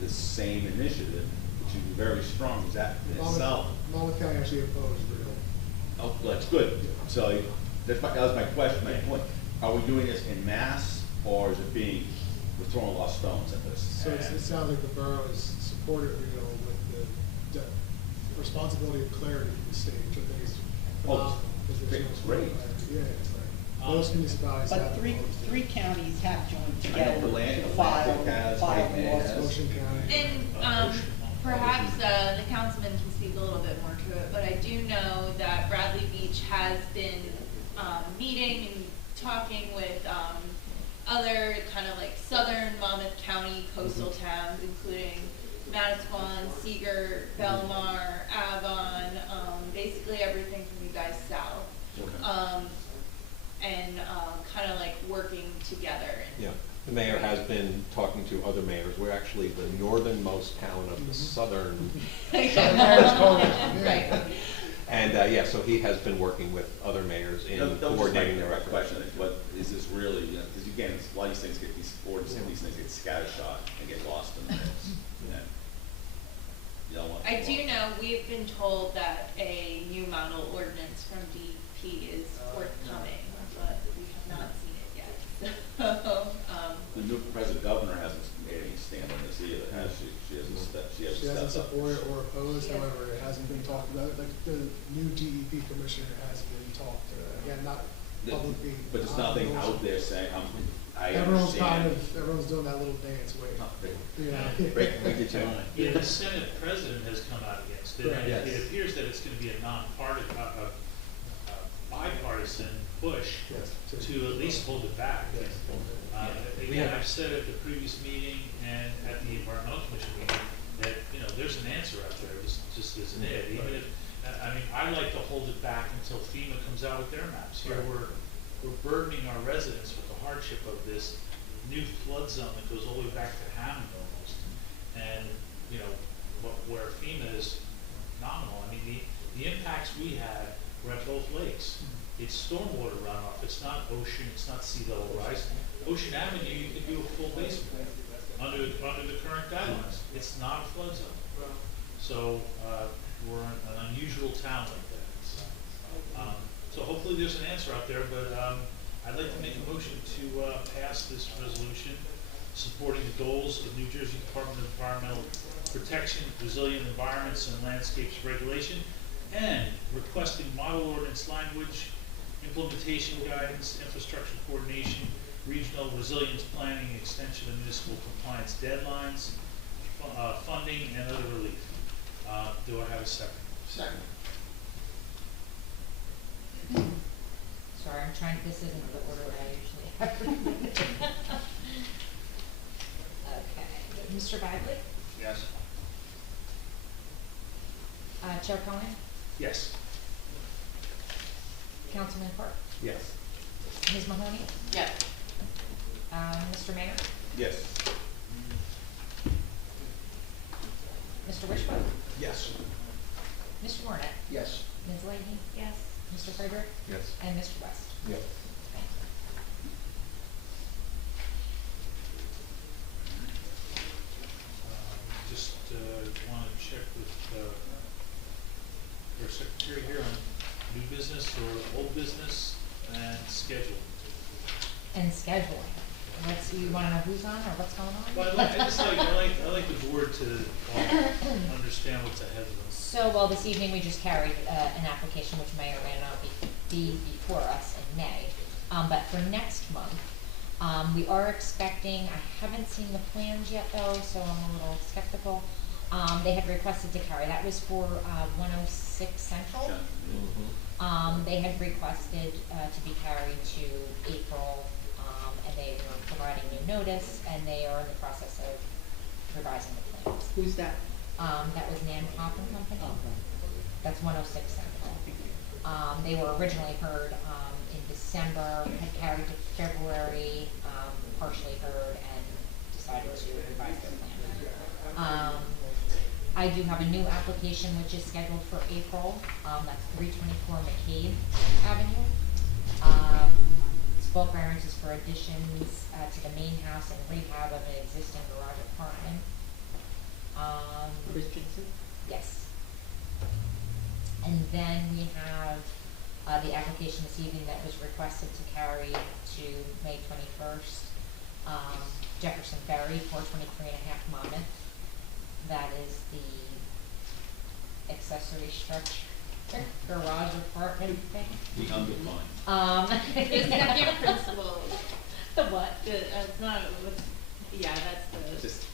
this same initiative, which is very strong? Is that in itself? Monmouth County actually opposed RIO. Oh, that's good. So that was my question, my point. Are we doing this in mass, or is it being, we're throwing a lot of stones at this? So it sounds like the borough has supported RIO with the responsibility of clarity to the state, which I think is phenomenal. Because there's it's no great. clarity. Yeah, it's right. Most municipalities have. But three counties have joined I know together the land, to Atlantic has, file Whiteman lawsuits. has. Ocean County. And perhaps the councilman can speak a little bit more to it, but I do know that Bradley Beach has been meeting and talking with other kind of like southern Monmouth County coastal towns, including Manasquan, Seagirt, Belmar, Avon, basically everything from you guys south. And kind of like working together. And Yeah, the mayor has been talking to other mayors. We're actually the northernmost town of the southern. Right. And, yeah, so he has been working with other mayors in coordinating their efforts. Question is, what is this really, because again, a lot of these things get, these ordinances, these things get scattershot and get lost in the mix. You don't want. I do know, we've been told that a new model ordinance from DEP is forthcoming, but we have not seen it yet. So, The new present governor hasn't made any stand on this either, has she? She hasn't stepped, she She hasn't hasn't stepped up. supported or opposed, Yeah. however, it hasn't been talked about, like, the new DEP commissioner has been talked, again, not The- publicly. But there's nothing out there saying, I Everyone's kind understand. of, everyone's doing that little dance, wait, you know. Break the chain. Yeah, the Senate president has come out against it, and Correct. it appears that it's gonna be a non-partisan, bipartisan push Yes. to at least hold it back. Yes. Again, I've said at the previous meeting and at the environmental commission meeting, that, you know, there's an answer out there, this just isn't it, even if, I mean, I like to hold it back until FEMA comes out with their maps. Here, we're burdening our residents with the hardship of this new flood zone that goes all the way back to Hammond almost. And, you know, where FEMA is nominal, I mean, the impacts we had were at both lakes. It's stormwater runoff, it's not ocean, it's not sea level rise. Ocean Avenue, you could do a full basement under the current guidelines. It's not a flood zone. So, we're an unusual town like that. So hopefully there's an answer out there, but, I'd like to make a motion to, pass this resolution supporting the goals of New Jersey Department of Environmental Protection, Resilient Environments and Landscapes Regulation, and requesting model ordinance language, implementation guidance, infrastructure coordination, regional resilience planning, extension of municipal compliance deadlines, funding, and other relief. Do I have a second? Second. Sorry, I'm trying, this isn't the order that I usually have. Okay, Mr. Bagley? Yes. Chair Cohen? Yes. Councilman Park? Yes. Ms. Mahoney? yes. Mr. Mayor? Yes. Mr. Wishbone? Yes. Mr. Mornet? Yes. Ms. Leahy? Yes. Mr. Frederick? Yes. And Mr. West? Yes. Thank you. Just want to check with our secretary here on new business or old business and schedule. And scheduling. Let's, you wanna know who's on or what's going on? Well, I like the board to understand what's ahead of us. So, well, this evening we just carried an application which may or may not be before us in May. But for next month, we are expecting, I haven't seen the plans yet though, so I'm a little skeptical. They had requested to carry, that was for 106 Central. They had requested to be carried to April, and they were providing new notice, and they are in the process of revising the plans. Who's that? That was Nan Pop and Company. That's 106 Central. They were originally heard in December, had carried to February, partially heard, and decided to revise their plan. I do have a new application which is scheduled for April. That's 324 McCabe Avenue. It's bulk variances for additions to the main house and rehab of an existing garage apartment. Christensen? Yes. And then we have the application this evening that was requested to carry to May 21st. Jefferson Ferry, 423.5 Monmouth. That is the accessory structure garage apartment thing. The undefined. The second principle, The what? it's not, yeah, that's Just.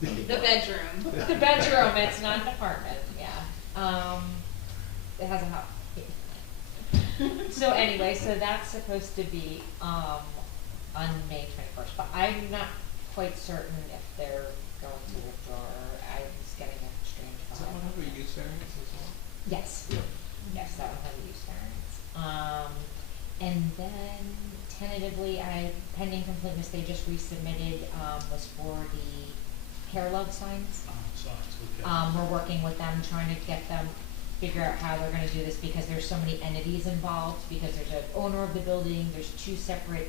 the bedroom. The bedroom, it's not an apartment, yeah. It has a house. So anyway, so that's supposed to be, on May 21st, but I'm not quite certain if they're going to withdraw, or I was getting a strange vibe. Is that one over use variance as well? Yes, yes, that one has a use variance. And then tentatively, pending completeness, they just resubmitted, was for the Care Love signs. We're working with them, trying to get them, figure out how they're gonna do this, because there's so many entities involved, because there's an owner of the building, there's two separate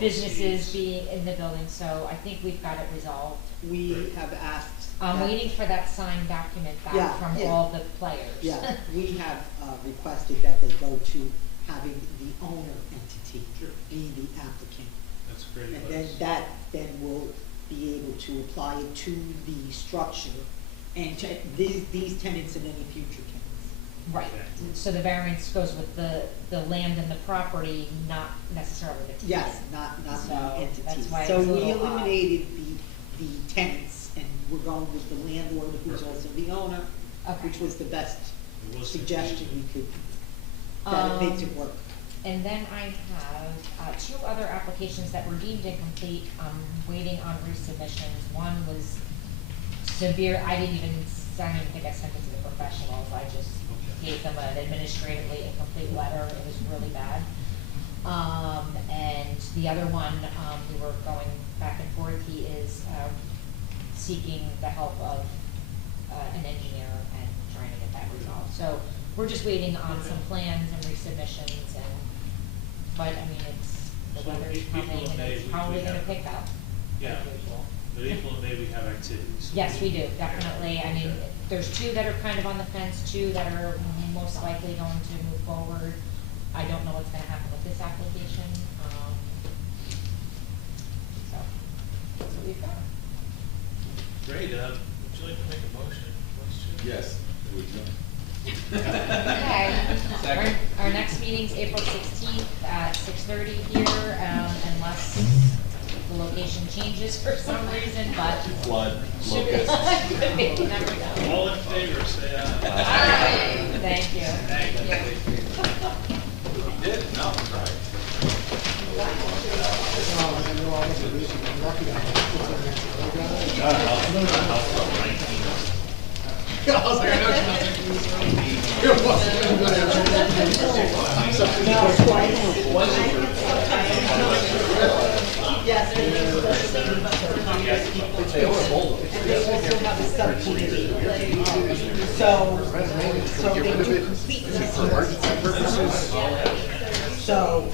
businesses being in the building, so I think we've got it resolved. We have asked. I'm that- waiting for that signed document Yeah, back from yeah. all the players. Yeah, we have requested that they go to having the owner entity Sure. be the applicant. That's great. And then that will be able to apply it to the structure and to these tenants and any future tenants. Right, so the variance goes with the land and the property, not necessarily the tenant. Yes, not the So, entity. that's why So it's a we little odd. eliminated the tenants and we're going with the landlord who's also the owner, Okay. which was the best It was suggestion we could, that it makes it work. And then I have two other applications that were deemed incomplete, waiting on resubmissions. One was severe, I didn't even think I sent it to the professionals, I just gave them an administratively incomplete letter, it was really bad. And the other one, we were going back and forth, he is seeking the help of an engineer and trying to get that resolved. So we're just waiting on some plans and resubmissions but I mean, it's, the So weather's April coming and and May, it's we probably gonna have- pick up, Yeah. as usual. But April and May, we have activities. Yes, we do, definitely. I mean, Okay. there's two that are kind of on the fence, two that are most likely going to move forward. I don't know what's gonna happen with this application, so, that's what we've got. Great, would you like to make a motion? Yes. Okay. Second. Our next meeting's April 16th at 6:30 here, unless the location changes for some reason, but. Flood, Should be, locust. could be, you never know. All in favor, say aye. Aye. Thank you. Thank you. You did, no, right. Yes, they do special meeting, but they also have a subcommittee. So they do completeness. So